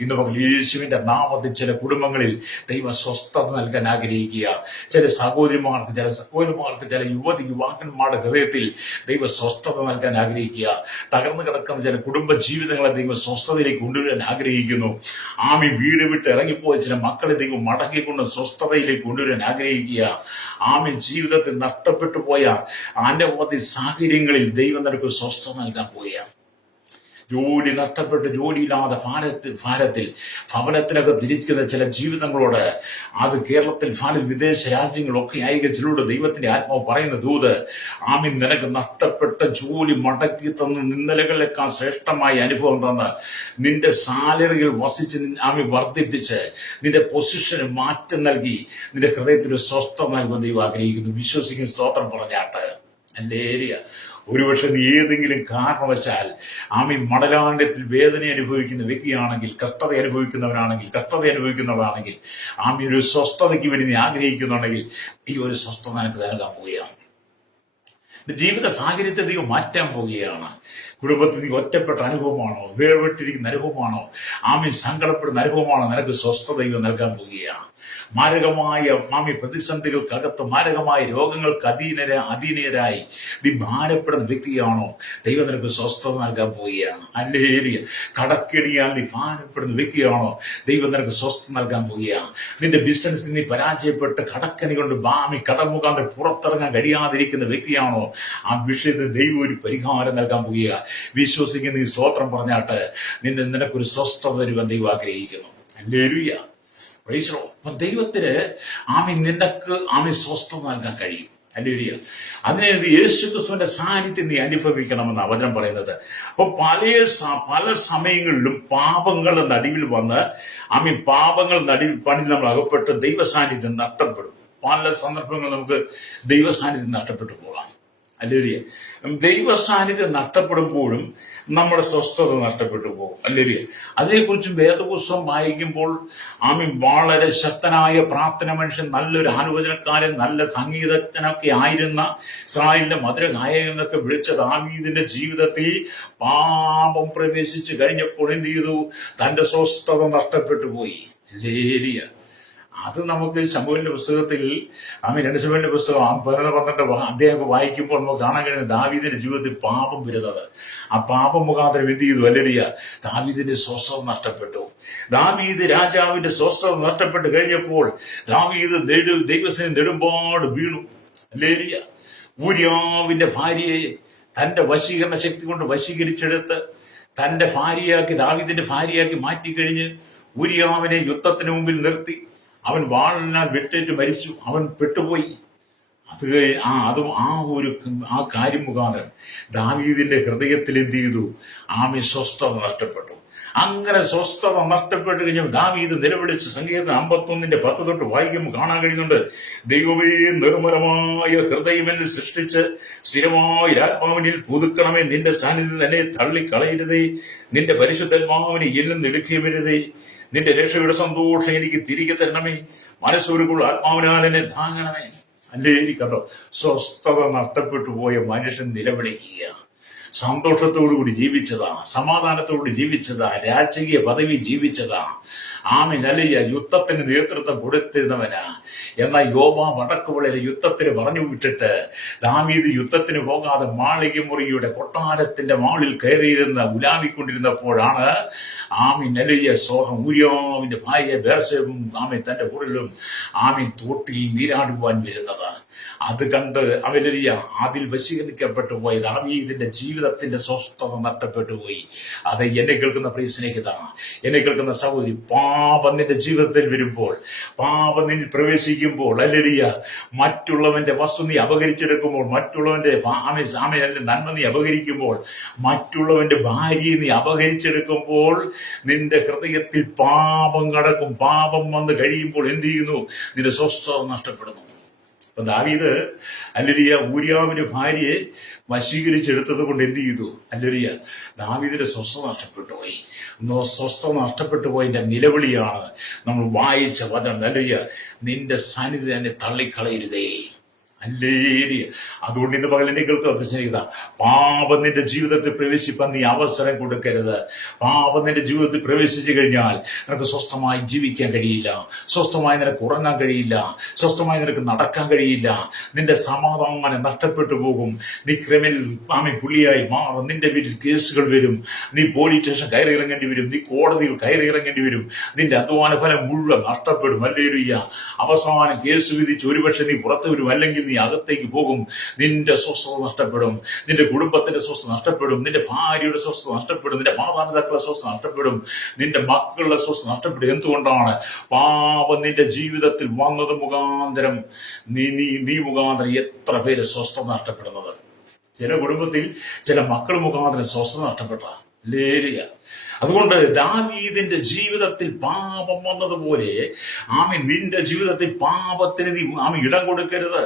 ഇന്ന് പകൽ യേശുവിന്റെ നാമത്തിൽ ചില കുടുംബങ്ങളിൽ ദൈവം സ്വസ്ഥത നൽകാൻ ആഗ്രഹിക്കുക. ചില സഹോദരിമാർക്ക്, ചില യുവാക്കന്മാരുടെ ഹൃദയത്തിൽ ദൈവ സ്വസ്ഥത നൽകാൻ ആഗ്രഹിക്കുക. തകർന്നു കിടക്കുന്ന ചില കുടുംബ ജീവിതങ്ങളെ ദൈവം സ്വസ്ഥതയിലേക്ക് കൊണ്ടുവരാൻ ആഗ്രഹിക്കുന്നു. വീട് വിട്ട് ഇറങ്ങിപ്പോയ ചില മക്കളെ ദൈവം മടങ്ങിക്കൊണ്ട് സ്വസ്ഥതയിലേക്ക് കൊണ്ടുവരാൻ ആഗ്രഹിക്കുക. ജീവിതത്തിൽ നഷ്ടപ്പെട്ടു പോയ അനവധി സാഹചര്യങ്ങളിൽ ദൈവം നിനക്ക് സ്വസ്ഥത നൽകാൻ പോവുക. ജോലി നഷ്ടപ്പെട്ട് ജോലിയില്ലാതെ ഭാരത്തിൽ ഭവനത്തിനൊക്കെ തിരിക്കുന്ന ചില ജീവിതങ്ങളോട്, അത് കേരളത്തിൽ വിദേശ രാജ്യങ്ങളൊക്കെ ചിലരോട് ദൈവത്തിന്റെ ആത്മാവ് പറയുന്ന ദൂത്, നിനക്ക് നഷ്ടപ്പെട്ട ജോലി മടക്കി തന്ന് ഇന്നലകളേക്കാൾ ശ്രേഷ്ഠമായ അനുഭവം തന്ന് നിന്റെ സാലറികൾ വർദ്ധിപ്പിച്ച് നിന്റെ പൊസിഷന് മാറ്റം നൽകി നിന്റെ ഹൃദയത്തിന് സ്വസ്ഥത നൽകുന്ന ദൈവം ആഗ്രഹിക്കുന്നു. വിശ്വസിക്കുന്ന സ്തോത്രം പറഞ്ഞാട്ട്. ഹല്ലേലൂയ. ഒരുപക്ഷെ നീ ഏതെങ്കിലും കാരണവശാൽ മടലാണ്ഡത്തിൽ വേദന അനുഭവിക്കുന്ന വ്യക്തിയാണെങ്കിൽ, കഷ്ടത അനുഭവിക്കുന്നവരാണെങ്കിൽ, ഒരു സ്വസ്ഥതയ്ക്ക് വേണ്ടി നീ ആഗ്രഹിക്കുന്നുണ്ടെങ്കിൽ ഈ ഒരു സ്വസ്ഥത നിനക്ക് നൽകാൻ പോവുകയാണ്. ജീവിത സാഹചര്യത്തെ ദൈവം മാറ്റാൻ പോവുകയാണ്. കുടുംബത്തിൽ നീ ഒറ്റപ്പെട്ട അനുഭവമാണോ, വേർപെട്ടിരിക്കുന്ന അനുഭവമാണോ, സങ്കടപ്പെടുന്ന അനുഭവമാണോ, നിനക്ക് സ്വസ്ഥത ദൈവം നൽകാൻ പോവുകയാണ്. മാരകമായ പ്രതിസന്ധികൾക്കകത്ത് മാരകമായ രോഗങ്ങൾക്ക് അധീനരായി നീ ഭാരപ്പെടുന്ന വ്യക്തിയാണോ? ദൈവം നിനക്ക് സ്വസ്ഥത നൽകാൻ പോവുകയാണ്. ഹല്ലേലൂയ. കടക്കെണിയാൽ നീ ഭാരപ്പെടുന്ന വ്യക്തിയാണോ? ദൈവം നിനക്ക് സ്വസ്ഥത നൽകാൻ പോവുകയാണ്. നിന്റെ ബിസിനസ് നീ പരാജയപ്പെട്ട് കടക്കെണി കൊണ്ട് കടം മുഖാന്തരം പുറത്തിറങ്ങാൻ കഴിയാതിരിക്കുന്ന വ്യക്തിയാണോ? ആ വിഷയത്തിൽ ദൈവം ഒരു പരിഹാരം നൽകാൻ പോവുക. വിശ്വസിക്കുന്ന ഈ സ്തോത്രം പറഞ്ഞാട്ട് നിനക്കൊരു സ്വസ്ഥത തരുവാൻ ദൈവം ആഗ്രഹിക്കുന്നു. ഹല്ലേലൂയ. Price the Lord. അപ്പം ദൈവത്തിന് നിനക്ക് സ്വസ്ഥത നൽകാൻ കഴിയും. ഹല്ലേലൂയ. അതിനെ യേശുക്രിസ്തുവിന്റെ സാന്നിധ്യം നീ അനുഭവിക്കണമെന്ന് വചനം പറയുന്നത്. അപ്പൊ പല സമയങ്ങളിലും പാപങ്ങളുടെ നടുവിൽ വന്ന് പാപങ്ങളുടെ നടുവിൽ പണി നമ്മൾ അകപ്പെട്ട് ദൈവ സാന്നിധ്യം നഷ്ടപ്പെടും. പല സന്ദർഭങ്ങളിൽ നമുക്ക് ദൈവ സാന്നിധ്യം നഷ്ടപ്പെട്ടു പോകാം. ഹല്ലേലൂയ. ദൈവ സാന്നിധ്യം നഷ്ടപ്പെടുമ്പോഴും നമ്മുടെ സ്വസ്ഥത നഷ്ടപ്പെട്ടു പോകും. ഹല്ലേലൂയ. അതിനെക്കുറിച്ചും വേദപുസ്തകം വായിക്കുമ്പോൾ വളരെ ശക്തനായ പ്രാർത്ഥന മനുഷ്യൻ, നല്ലൊരു ആലോചനക്കാരൻ, നല്ല സംഗീതജ്ഞനൊക്കെ ആയിരുന്ന, ഇസ്രായേലിന്റെ മധുര ഗായകൻ എന്നൊക്കെ വിളിച്ച ദാവീദിന്റെ ജീവിതത്തിൽ പാപം പ്രവേശിച്ചു കഴിഞ്ഞപ്പോൾ എന്ത് ചെയ്തു? തന്റെ സ്വസ്ഥത നഷ്ടപ്പെട്ടു പോയി. ഹല്ലേലൂയ. അത് നമുക്ക് ശമൂവേലിന്റെ പുസ്തകത്തിൽ 2 ശമൂവേലിന്റെ പുസ്തകം 12 അധ്യായം വായിക്കുമ്പോൾ നമുക്ക് കാണാൻ കഴിയുന്ന ദാവീദിന്റെ ജീവിതത്തിൽ പാപം വരുന്നത്. ആ പാപം മുഖാന്തരം എന്ത് ചെയ്തു? ഹല്ലേലൂയ. ദാവീദിന്റെ സ്വസ്ഥത നഷ്ടപ്പെട്ടു. ദാവീദ് രാജാവിന്റെ സ്വസ്ഥത നഷ്ടപ്പെട്ട് കഴിഞ്ഞപ്പോൾ ദാവീദ് ദൈവസേന നെടുമ്പാട് വീണു. ഹല്ലേലൂയ. ഊരിയാവിന്റെ ഭാര്യയെ തന്റെ വശീകരണ ശക്തി കൊണ്ട് വശീകരിച്ചെടുത്ത് തന്റെ ഭാര്യയാക്കി, ദാവീദിന്റെ ഭാര്യയാക്കി മാറ്റിക്കഴിഞ്ഞ് ഊരിയാവിനെ യുദ്ധത്തിന് മുമ്പിൽ നിർത്തി അവൻ വാളിനാൽ വെട്ടേറ്റ് മരിച്ചു. അവൻ പെട്ടുപോയി. ആ കാര്യം മുഖാന്തരം ദാവീദിന്റെ ഹൃദയത്തിൽ എന്ത് ചെയ്തു? സ്വസ്ഥത നഷ്ടപ്പെട്ടു. അങ്ങനെ സ്വസ്ഥത നഷ്ടപ്പെട്ട് കഴിഞ്ഞാൽ ദാവീദ് നിലവിളിച്ച് സങ്കീർത്തനം 51:10 തൊട്ട് വായിക്കുമ്പോൾ കാണാൻ കഴിയുന്നുണ്ട്. ദൈവമേ, നിർമ്മലമായ ഹൃദയമെന്ന് സൃഷ്ടിച്ച് സ്ഥിരമായ ആത്മാവിനിൽ പുതുക്കണമേ. നിന്റെ സാന്നിധ്യം തന്നെ തള്ളിക്കളയരുതേ. നിന്റെ പരിശുദ്ധാത്മാവിനെ എന്നും എടുക്കുകയുമരുതേ. നിന്റെ രക്ഷയുടെ സന്തോഷം എനിക്ക് തിരികെ തരണമേ. മനസ്സൊരുക്കുള്ള ആത്മാവിനാൽ എന്നെ താങ്ങണമേ. അല്ലേ കണ്ടോ? സ്വസ്ഥത നഷ്ടപ്പെട്ടു പോയ മനുഷ്യൻ നിലവിളിക്കുക. സന്തോഷത്തോടുകൂടി ജീവിച്ചതാ, സമാധാനത്തോടുകൂടി ജീവിച്ചതാ, രാജകീയ പദവി ജീവിച്ചതാ. അല്ലയ്യ. യുദ്ധത്തിന് നേതൃത്വം കൊടുത്തിരുന്നവനാ. എന്നാൽ യോബ വടക്കുവളയിലെ യുദ്ധത്തിന് പറഞ്ഞു വിട്ടിട്ട് ദാവീദ് യുദ്ധത്തിന് പോകാതെ മാളികമുറിയുടെ കൊട്ടാരത്തിന്റെ മാളിൽ കയറിയിരുന്ന ഉലാവിക്കൊണ്ടിരുന്നപ്പോഴാണ് അല്ലയ്യ ഊരിയാവിന്റെ ഭാര്യ ബേർശേബും തന്റെ ഉടലും തോട്ടിൽ നീരാടുവാൻ വരുന്നത്. അത് കണ്ട് അതിൽ വശീകരിക്കപ്പെട്ടു പോയി ദാവീദിന്റെ ജീവിതത്തിന്റെ സ്വസ്ഥത നഷ്ടപ്പെട്ടു പോയി. അത് എന്നെ കേൾക്കുന്ന പ്രിയ സ്നേഹിത, എന്നെ കേൾക്കുന്ന സഹോദരി, പാപം നിന്റെ ജീവിതത്തിൽ വരുമ്പോൾ, പാപം നിന്നിൽ പ്രവേശിക്കുമ്പോൾ, ഹല്ലേലൂയ, മറ്റുള്ളവന്റെ വസ്തു നീ അപഹരിച്ചെടുക്കുമ്പോൾ, മറ്റുള്ളവന്റെ നന്മ നീ അപഹരിക്കുമ്പോൾ, മറ്റുള്ളവന്റെ ഭാര്യയെ നീ അപഹരിച്ചെടുക്കുമ്പോൾ നിന്റെ ഹൃദയത്തിൽ പാപം കടക്കും. പാപം വന്ന് കഴിയുമ്പോൾ എന്ത് ചെയ്യുന്നു? നിന്റെ സ്വസ്ഥത നഷ്ടപ്പെടുന്നു. അപ്പൊ ദാവീദ് ഹല്ലേലൂയ ഊരിയാവിന്റെ ഭാര്യയെ വശീകരിച്ചെടുത്തത് കൊണ്ട് എന്ത് ചെയ്തു? ഹല്ലേലൂയ ദാവീദിന്റെ സ്വസ്ഥത നഷ്ടപ്പെട്ടു പോയി. സ്വസ്ഥത നഷ്ടപ്പെട്ടു പോയതിന്റെ നിലവിളിയാണ് നമ്മൾ വായിച്ച വചനം. ഹല്ലേലൂയ, നിന്റെ സാന്നിധ്യം എന്നെ തള്ളിക്കളയരുതേ. ഹല്ലേലൂയ. അതുകൊണ്ട് ഇന്ന് പകലിനെ കേൾക്കുക സ്നേഹിത, പാപം നിന്റെ ജീവിതത്തിൽ പ്രവേശിപ്പാൻ നീ അവസരം കൊടുക്കരുത്. പാപം നിന്റെ ജീവിതത്തിൽ പ്രവേശിച്ചു കഴിഞ്ഞാൽ നിനക്ക് സ്വസ്ഥമായി ജീവിക്കാൻ കഴിയില്ല, സ്വസ്ഥമായി നിനക്ക് ഉറങ്ങാൻ കഴിയില്ല, സ്വസ്ഥമായി നിനക്ക് നടക്കാൻ കഴിയില്ല. നിന്റെ സമാധാനം നഷ്ടപ്പെട്ടു പോകും. നീ ക്രിമിനൽ പുള്ളിയായി മാറും. നിന്റെ വീട്ടിൽ കേസുകൾ വരും. നീ പോലീസ് സ്റ്റേഷൻ കയറി ഇറങ്ങേണ്ടി വരും. നീ കോടതിയിൽ കയറി ഇറങ്ങേണ്ടി വരും. നിന്റെ അധ്വാന ഫലം മുഴുവൻ നഷ്ടപ്പെടും. ഹല്ലേലൂയ. അവസാനം കേസ് വിധിച്ച് ഒരുപക്ഷെ നീ പുറത്തു വരും, അല്ലെങ്കിൽ നീ അകത്തേക്ക് പോകും. നിന്റെ സ്വസ്ഥത നഷ്ടപ്പെടും. നിന്റെ കുടുംബത്തിന്റെ സ്വസ്ഥത നഷ്ടപ്പെടും. നിന്റെ ഭാര്യയുടെ സ്വസ്ഥത നഷ്ടപ്പെടും. നിന്റെ മാതാപിതാക്കളുടെ സ്വസ്ഥത നഷ്ടപ്പെടും. നിന്റെ മക്കളുടെ സ്വസ്ഥത നഷ്ടപ്പെടും. എന്തുകൊണ്ടാണ്? പാപം നിന്റെ ജീവിതത്തിൽ വന്നത് മുഖാന്തരം നീ മുഖാന്തരം എത്ര പേര് സ്വസ്ഥത നഷ്ടപ്പെടുന്നത്? ചില കുടുംബത്തിൽ ചില മക്കൾ മുഖാന്തരം സ്വസ്ഥത നഷ്ടപ്പെട്ട. ഹല്ലേലൂയ. അതുകൊണ്ട് ദാവീദിന്റെ ജീവിതത്തിൽ പാപം വന്നതുപോലെ നിന്റെ ജീവിതത്തിൽ പാപത്തിന് നീ ഇടം കൊടുക്കരുത്.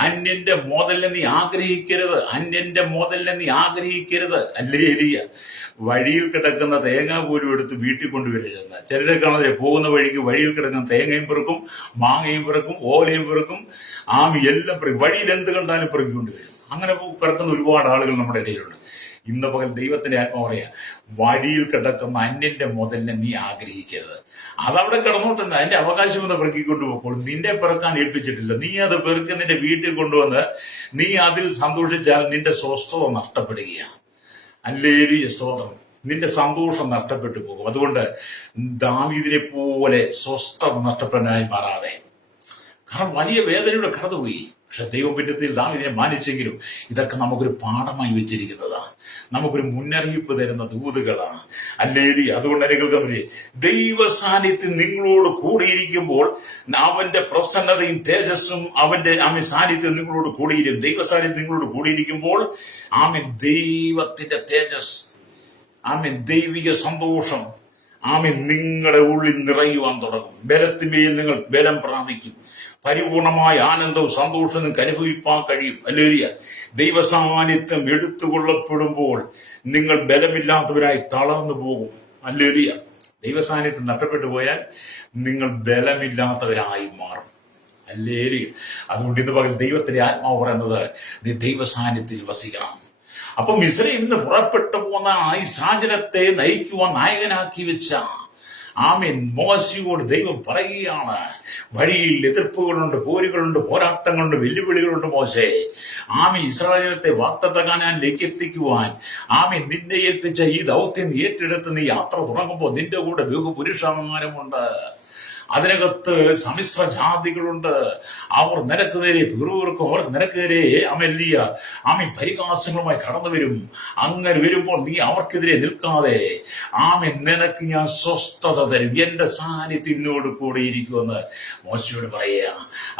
അന്യന്റെ മോതലിനെ നീ ആഗ്രഹിക്കരുത്. അന്യന്റെ മോതലിനെ നീ ആഗ്രഹിക്കരുത്. ഹല്ലേലൂയ. വഴിയിൽ കിടക്കുന്ന തേങ്ങ പോലും എടുത്ത് വീട്ടിൽ കൊണ്ടുവരരുതെന്ന്. ചിലരെ കാണാതെ പോകുന്ന വഴിക്ക് വഴിയിൽ കിടക്കുന്ന തേങ്ങയും പിറക്കും, മാങ്ങയും പിറക്കും, ഓലയും പിറക്കും, എല്ലാം പിറക്കും. വഴിയിൽ എന്ത് കണ്ടാലും പിറക്കി കൊണ്ടുവരും. അങ്ങനെ പിറക്കുന്ന ഒരുപാട് ആളുകൾ നമ്മുടെ ഇടയിലുണ്ട്. ഇന്ന് പകൽ ദൈവത്തിന്റെ ആത്മാവ് പറയാ, വഴിയിൽ കിടക്കുന്ന അന്യന്റെ മുതലിനെ നീ ആഗ്രഹിക്കരുത്. അതവിടെ കിടന്നോട്ടെന്ന്, അതിന്റെ അവകാശം ഒന്ന് പെറുക്കിക്കൊണ്ട് പോകുമ്പോൾ നിന്നെ പെറുക്കാൻ ഏൽപ്പിച്ചിട്ടില്ല. നീ അത് പെറുക്കി നിന്റെ വീട്ടിൽ കൊണ്ടുവന്ന് നീ അതിൽ സന്തോഷിച്ചാൽ നിന്റെ സ്വസ്ഥത നഷ്ടപ്പെടുകയാണ്. ഹല്ലേലൂയ, സ്തോത്രം. നിന്റെ സന്തോഷം നഷ്ടപ്പെട്ടു പോകും. അതുകൊണ്ട് ദാവീദിനെ പോലെ സ്വസ്ഥത നഷ്ടപ്പെടാനായി മാറാതെ, കാരണം വലിയ വേദനയുടെ കടന്നുപോയി. പക്ഷെ ദൈവപിന്നത്തിൽ ദാവീദിനെ മാനിച്ചെങ്കിലും ഇതൊക്കെ നമുക്കൊരു പാഠമായി വെച്ചിരിക്കുന്നതാണ്, നമുക്കൊരു മുന്നറിയിപ്പ് തരുന്ന ദൂതുകളാണ്. ഹല്ലേലൂയ. അതുകൊണ്ട് കേൾക്കാൻ ദൈവ സാന്നിധ്യം നിങ്ങളോട് കൂടിയിരിക്കുമ്പോൾ അവന്റെ പ്രസന്നതയും തേജസ്സും അവന്റെ സാന്നിധ്യം നിങ്ങളോട് കൂടിയിരിക്കും. ദൈവ സാന്നിധ്യം നിങ്ങളോട് കൂടിയിരിക്കുമ്പോൾ ദൈവത്തിന്റെ തേജസ്, ദൈവിക സന്തോഷം നിങ്ങളുടെ ഉള്ളിൽ നിറയുവാൻ തുടങ്ങും. ബലത്തിന്മേൽ നിങ്ങൾ ബലം പ്രാപിക്കും. പരിപൂർണമായ ആനന്ദവും സന്തോഷവും നിങ്ങൾക്ക് അനുഭവിപ്പാൻ കഴിയും. ഹല്ലേലൂയ. ദൈവസാന്നിധ്യം എടുത്തുകൊള്ളപ്പെടുമ്പോൾ നിങ്ങൾ ബലമില്ലാത്തവരായി തളർന്നു പോകും. ഹല്ലേലൂയ. ദൈവസാന്നിധ്യം നഷ്ടപ്പെട്ടു പോയാൽ നിങ്ങൾ ബലമില്ലാത്തവരായി മാറും. ഹല്ലേലൂയ. അതുകൊണ്ട് ഇന്ന് പകൽ ദൈവത്തിന്റെ ആത്മാവ് പറയുന്നത് നീ ദൈവസാന്നിധ്യത്തിൽ വസിക്കണം. അപ്പം മിസ്രയീമിൽ നിന്ന് പുറപ്പെട്ടു പോന്ന ഈ സാഹചര്യത്തെ നയിക്കുവാൻ നായകനാക്കി വെച്ച മോശയോട് ദൈവം പറയുകയാണ്, വഴിയിൽ എതിർപ്പുകളുണ്ട്, പോരുകളുണ്ട്, പോരാട്ടങ്ങളുണ്ട്, വെല്ലുവിളികളുണ്ട്. മോശേ ഇസ്രായേലത്തെ വാഗ്ദത്തകാനാനിലേക്ക് എത്തിക്കുവാൻ നിന്നെ ഏൽപ്പിച്ച ഈ ദൗത്യം ഏറ്റെടുത്ത് നീ യാത്ര തുടങ്ങുമ്പോൾ നിന്റെ കൂടെ ബഹുപുരുഷന്മാരുമുണ്ട്. അതിനകത്ത് സമ്മിശ്ര ജാതികളുണ്ട്. അവർ നിനക്ക് നേരെ പിറുപിറുക്കും, അവർക്ക് നിനക്ക് നേരെ പരിഹാസങ്ങളുമായി കടന്നു വരും. അങ്ങനെ വരുമ്പോൾ നീ അവർക്കെതിരെ നിൽക്കാതെ നിനക്ക് ഞാൻ സ്വസ്ഥത തരും, എന്റെ സാന്നിധ്യത്തിനോട് കൂടെ ഇരിക്കുമെന്ന് മോശയോട് പറയുക.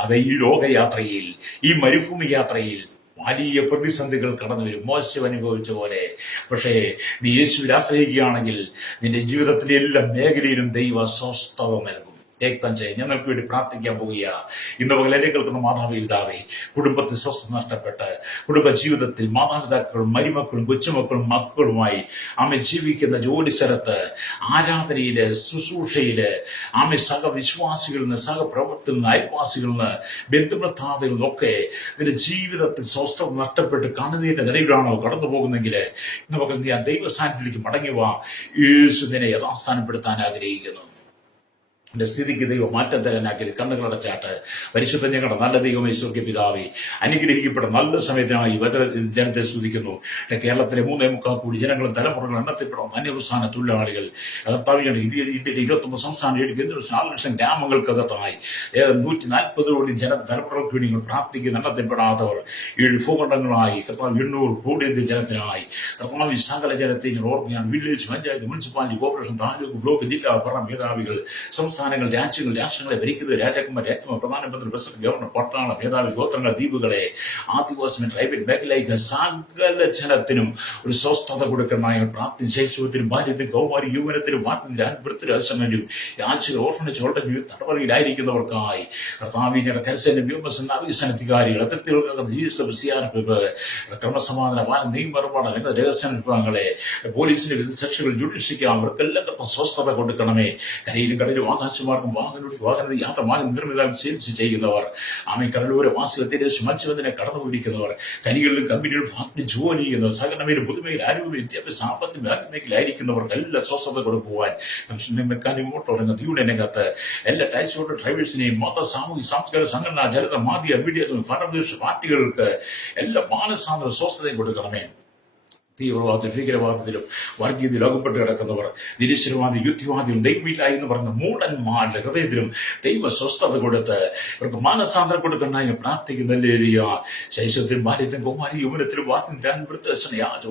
അത് ഈ ലോകയാത്രയിൽ, ഈ മരുഭൂമി യാത്രയിൽ വലിയ പ്രതിസന്ധികൾ കടന്നു വരും, മോശം അനുഭവിച്ച പോലെ. പക്ഷേ നീ യേശുവിൽ ആശ്രയിക്കുകയാണെങ്കിൽ നിന്റെ ജീവിതത്തിലെ എല്ലാ മേഖലയിലും ദൈവ സ്വസ്ഥത നൽകും. ഞങ്ങൾക്ക് വേണ്ടി പ്രാർത്ഥിക്കാൻ പോവുക. ഇന്ന് പകലെ കേൾക്കുന്ന മാതാപിതാവേ, കുടുംബത്തിൽ സ്വസ്ഥത നഷ്ടപ്പെട്ട് കുടുംബ ജീവിതത്തിൽ മാതാപിതാക്കളും മരുമക്കളും കൊച്ചുമക്കളും മക്കളുമായി ജീവിക്കുന്ന ജോലി സ്ഥലത്ത്, ആരാധനയില്, ശുശ്രൂഷയില് സഹവിശ്വാസികളിൽ നിന്ന്, സഹപ്രവർത്തകരിൽ നിന്ന്, അയൽവാസികളിൽ നിന്ന്, ബന്ധുപ്രധാനങ്ങളിൽ നിന്നൊക്കെ നിന്റെ ജീവിതത്തിൽ സ്വസ്ഥത നഷ്ടപ്പെട്ട് കണ്ണുനീരിന്റെ നിലവിലാണോ കടന്നു പോകുന്നെങ്കിൽ ഇന്ന് പകൽ നീ ആ ദൈവ സാന്നിധ്യത്തിലേക്ക് മടങ്ങുക. യേശു നിന്നെ യഥാസ്ഥാനപ്പെടുത്താൻ ആഗ്രഹിക്കുന്നു. എന്റെ സ്ഥിതിക്ക് ദൈവം മാറ്റം തരാനാക്കി കണ്ണുകളടച്ചാട്ട്. പരിശുദ്ധ ഞങ്ങളുടെ നല്ല ദൈവമേ, സ്വർഗ്ഗ പിതാവേ, അനുഗ്രഹിക്കപ്പെട്ട നല്ല സമയത്തിനായി ജനത്തെ സ്തുതിക്കുന്നു. കേരളത്തിലെ 3.25 കോടി ജനങ്ങളും തലമുറകളും എണ്ണത്തിൽപ്പെടുന്ന ധന്യപ്രസ്ഥാന തൊഴിലാളികൾ, ഇന്ത്യയിലെ 21 സംസ്ഥാന 7 കേന്ദ്ര 4 ലക്ഷം ഗ്രാമങ്ങൾക്കകത്തായി 140 കോടി തലമുറകൾക്ക് വേണ്ടി പ്രാർത്ഥിക്കുന്ന എണ്ണത്തിൽപ്പെടാത്തവർ 7 ഭൂഖണ്ഡങ്ങളായി 800 കോടി ജനത്തിനായി സകല ജനത്തെയും ഓർമ്മയാണ്. Village, panchayat, municipality, corporation, taluk, block, ജില്ലാ ഭരണ മേധാവികൾ, സംസ്ഥാനങ്ങൾ, രാഷ്ട്രങ്ങളെ ഭരിക്കുന്നത്, രാജാക്കന്മാർ, പ്രധാനമന്ത്രി, പ്രസിഡന്റ്, ഗവർണർ, പട്ടാള മേധാവി, ഗോത്രങ്ങൾ, ദ്വീപുകളെ, ആദിവാസി ട്രൈബൽ മേഖലയ്ക്ക് സകല ജനത്തിനും ഒരു സ്വസ്ഥത കൊടുക്കുന്നതായി പ്രാർത്ഥന. ശൈശവത്തിനും ബാല്യത്തിനും കൗമാരി യൗവനത്തിനും വൃത്തിരസനും യാചക ഓർഫനേജ് ഓൾട്ടേജ് തടവറയിലായിരിക്കുന്നവർക്കായി കർത്താവിന്റെ കരസേന വ്യോമസേന നാവികസേനാധികാരികൾ, അതിർത്തികൾക്ക് ക്രമസമാധാന നിയമർപ്പാട് രഹസ്യ വിഭാഗങ്ങളെ, പോലീസിന്റെ വിവിധ സെക്ഷനുകൾ, ജുഡീഷ്യക്ക് അവർക്കെല്ലാം സ്വസ്ഥത കൊടുക്കണമേ. കരയിലും കടലും ആകാശമാർഗം വാഹന യാത്ര നിർമ്മിത സെയിൽസ് ചെയ്യുന്നവർ, കടലോര വാസികത്തെ മത്സ്യബന്ധനെ കടന്നുപിടിക്കുന്നവർ, കനികളിലും കമ്പനികളിലും ഫാക്ടറി ജോലി ചെയ്യുന്നവർ, സകലമേലും പൊതുമേഖല, ആരോഗ്യ, വിദ്യാഭ്യാസ, സാമ്പത്തിക മേഖലയിലായിരിക്കുന്നവർക്കെല്ലാം സ്വസ്ഥത കൊടുക്കുവാൻ മെക്കാനിക് മോട്ടോർ രംഗത്ത്, യൂണിയനകത്ത് എല്ലാ ടാക്സിയോട് ഡ്രൈവേഴ്സിനെയും മത സാമൂഹിക സാംസ്കാരിക സംഘടന, ജനത, മാധ്യമ, മീഡിയ, ഭരണവിദേശ പാർട്ടികൾക്ക് എല്ലാ മാനസാന്തര സ്വസ്ഥതയും കൊടുക്കണമേ. തീവ്രവാദത്തിലും ഭീകരവാദത്തിലും വർഗീയതയിലും അകപ്പെട്ട് കിടക്കുന്നവർ, നിരീശ്വരവാദി, യുക്തിവാദികളും ദൈവമില്ല എന്ന് പറഞ്ഞ മൂടന്മാരുടെ ഹൃദയത്തിലും ദൈവ സ്വസ്ഥത കൊടുത്ത് ഇവർക്ക് മാനസാന്തരം കൊടുക്കണമെന്ന് പ്രാർത്ഥിക്കുന്നല്ലേ. ശൈശവത്തിലും ബാല്യത്തിലും കൗമാരി യൗവനത്തിലും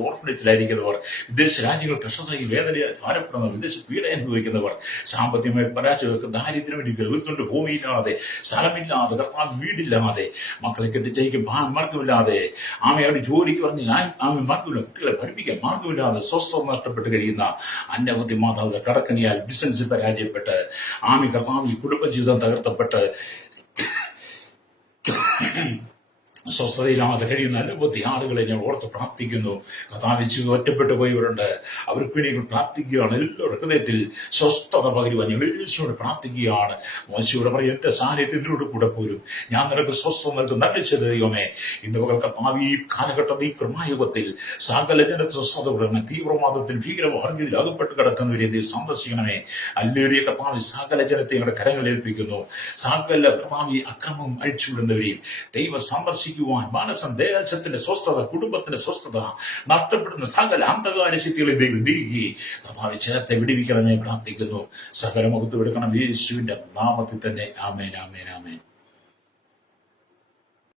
ഓർഫനേജിലായിരിക്കുന്നവർ, വിദേശ രാജ്യങ്ങൾ കഷ്ടസഹി വേദനയാൽ ഭാരപ്പെടുന്നവർ, വിദേശ പീഡ അനുഭവിക്കുന്നവർ, സാമ്പത്തികമായി പരാജയം, ദാരിദ്ര്യം വേണ്ടി വീർത്തുകൊണ്ട് ഭൂമിയില്ലാതെ, സ്ഥലമില്ലാതെ, കർത്താവ് വീടില്ലാതെ, മക്കളെ കെട്ടിച്ചയക്കും മാർഗമില്ലാതെ, അവിടെ ജോലിക്ക് പറഞ്ഞ് മാർഗമില്ല, കുട്ടികളെ പഠിപ്പിക്കാൻ മാർഗമില്ലാതെ സ്വസ്ഥത നഷ്ടപ്പെട്ട് കഴിയുന്ന അന്നവധി മാതാവ് കടക്കണിയാൽ ബിസിനസ് പരാജയപ്പെട്ട് കർത്താവ് കുടുംബജീവിതം തകർത്തപ്പെട്ട് സ്വസ്ഥതയില്ലാതെ കഴിയുന്ന അനവധി ആളുകളെ ഞാൻ ഓർത്ത് പ്രാർത്ഥിക്കുന്നു. കഥാവിച്ച് ഒറ്റപ്പെട്ടു പോയവരുണ്ട്, അവർക്ക് വേണ്ടി ഞങ്ങൾ പ്രാർത്ഥിക്കുകയാണ്. എല്ലാവരുടെ ഹൃദയത്തിൽ സ്വസ്ഥത പകരുവാൻ ഞങ്ങൾ യേശുവോട് പ്രാർത്ഥിക്കുകയാണ്. മോശയോട് പറയും, എന്റെ സാന്നിധ്യത്തിനോട് കൂടെ പോരും, ഞാൻ നിനക്ക് സ്വസ്ഥത നൽകും. നടിച്ചത് ദൈവമേ, ഇന്ന് പകൽ കർത്താവ് ഈ കാലഘട്ടത്തിൽ ഈ കൃമായുഗത്തിൽ സകല ജന സ്വസ്ഥത കൊടുക്കണം. തീവ്രവാദത്തിൽ ഭീകരവാർഗത്തിൽ അകപ്പെട്ട് കിടക്കുന്നവരെ നീ സന്ദർശിക്കണമേ. അല്ലേറിയ കർത്താവ് സകല ജനത്തെ ഞങ്ങളുടെ കരങ്ങളിൽ ഏൽപ്പിക്കുന്നു. സകല കർത്താവ് അക്രമം അഴിച്ചുവിടുന്നവരെയും ദൈവം സന്ദർശിക്കുവാൻ മാനസം, ദേശത്തിന്റെ സ്വസ്ഥത, കുടുംബത്തിന്റെ സ്വസ്ഥത നഷ്ടപ്പെടുന്ന സകല അന്ധകാര ശക്തികളെ ദൈവം നീക്കി കർത്താവ് ചേർത്തെ വിടിവിക്കണമെന്ന് പ്രാർത്ഥിക്കുന്നു. സകല മുഖത്ത് എടുക്കണം യേശുവിന്റെ നാമത്തിൽ തന്നെ. ആമേൻ, ആമേൻ, ആമേൻ.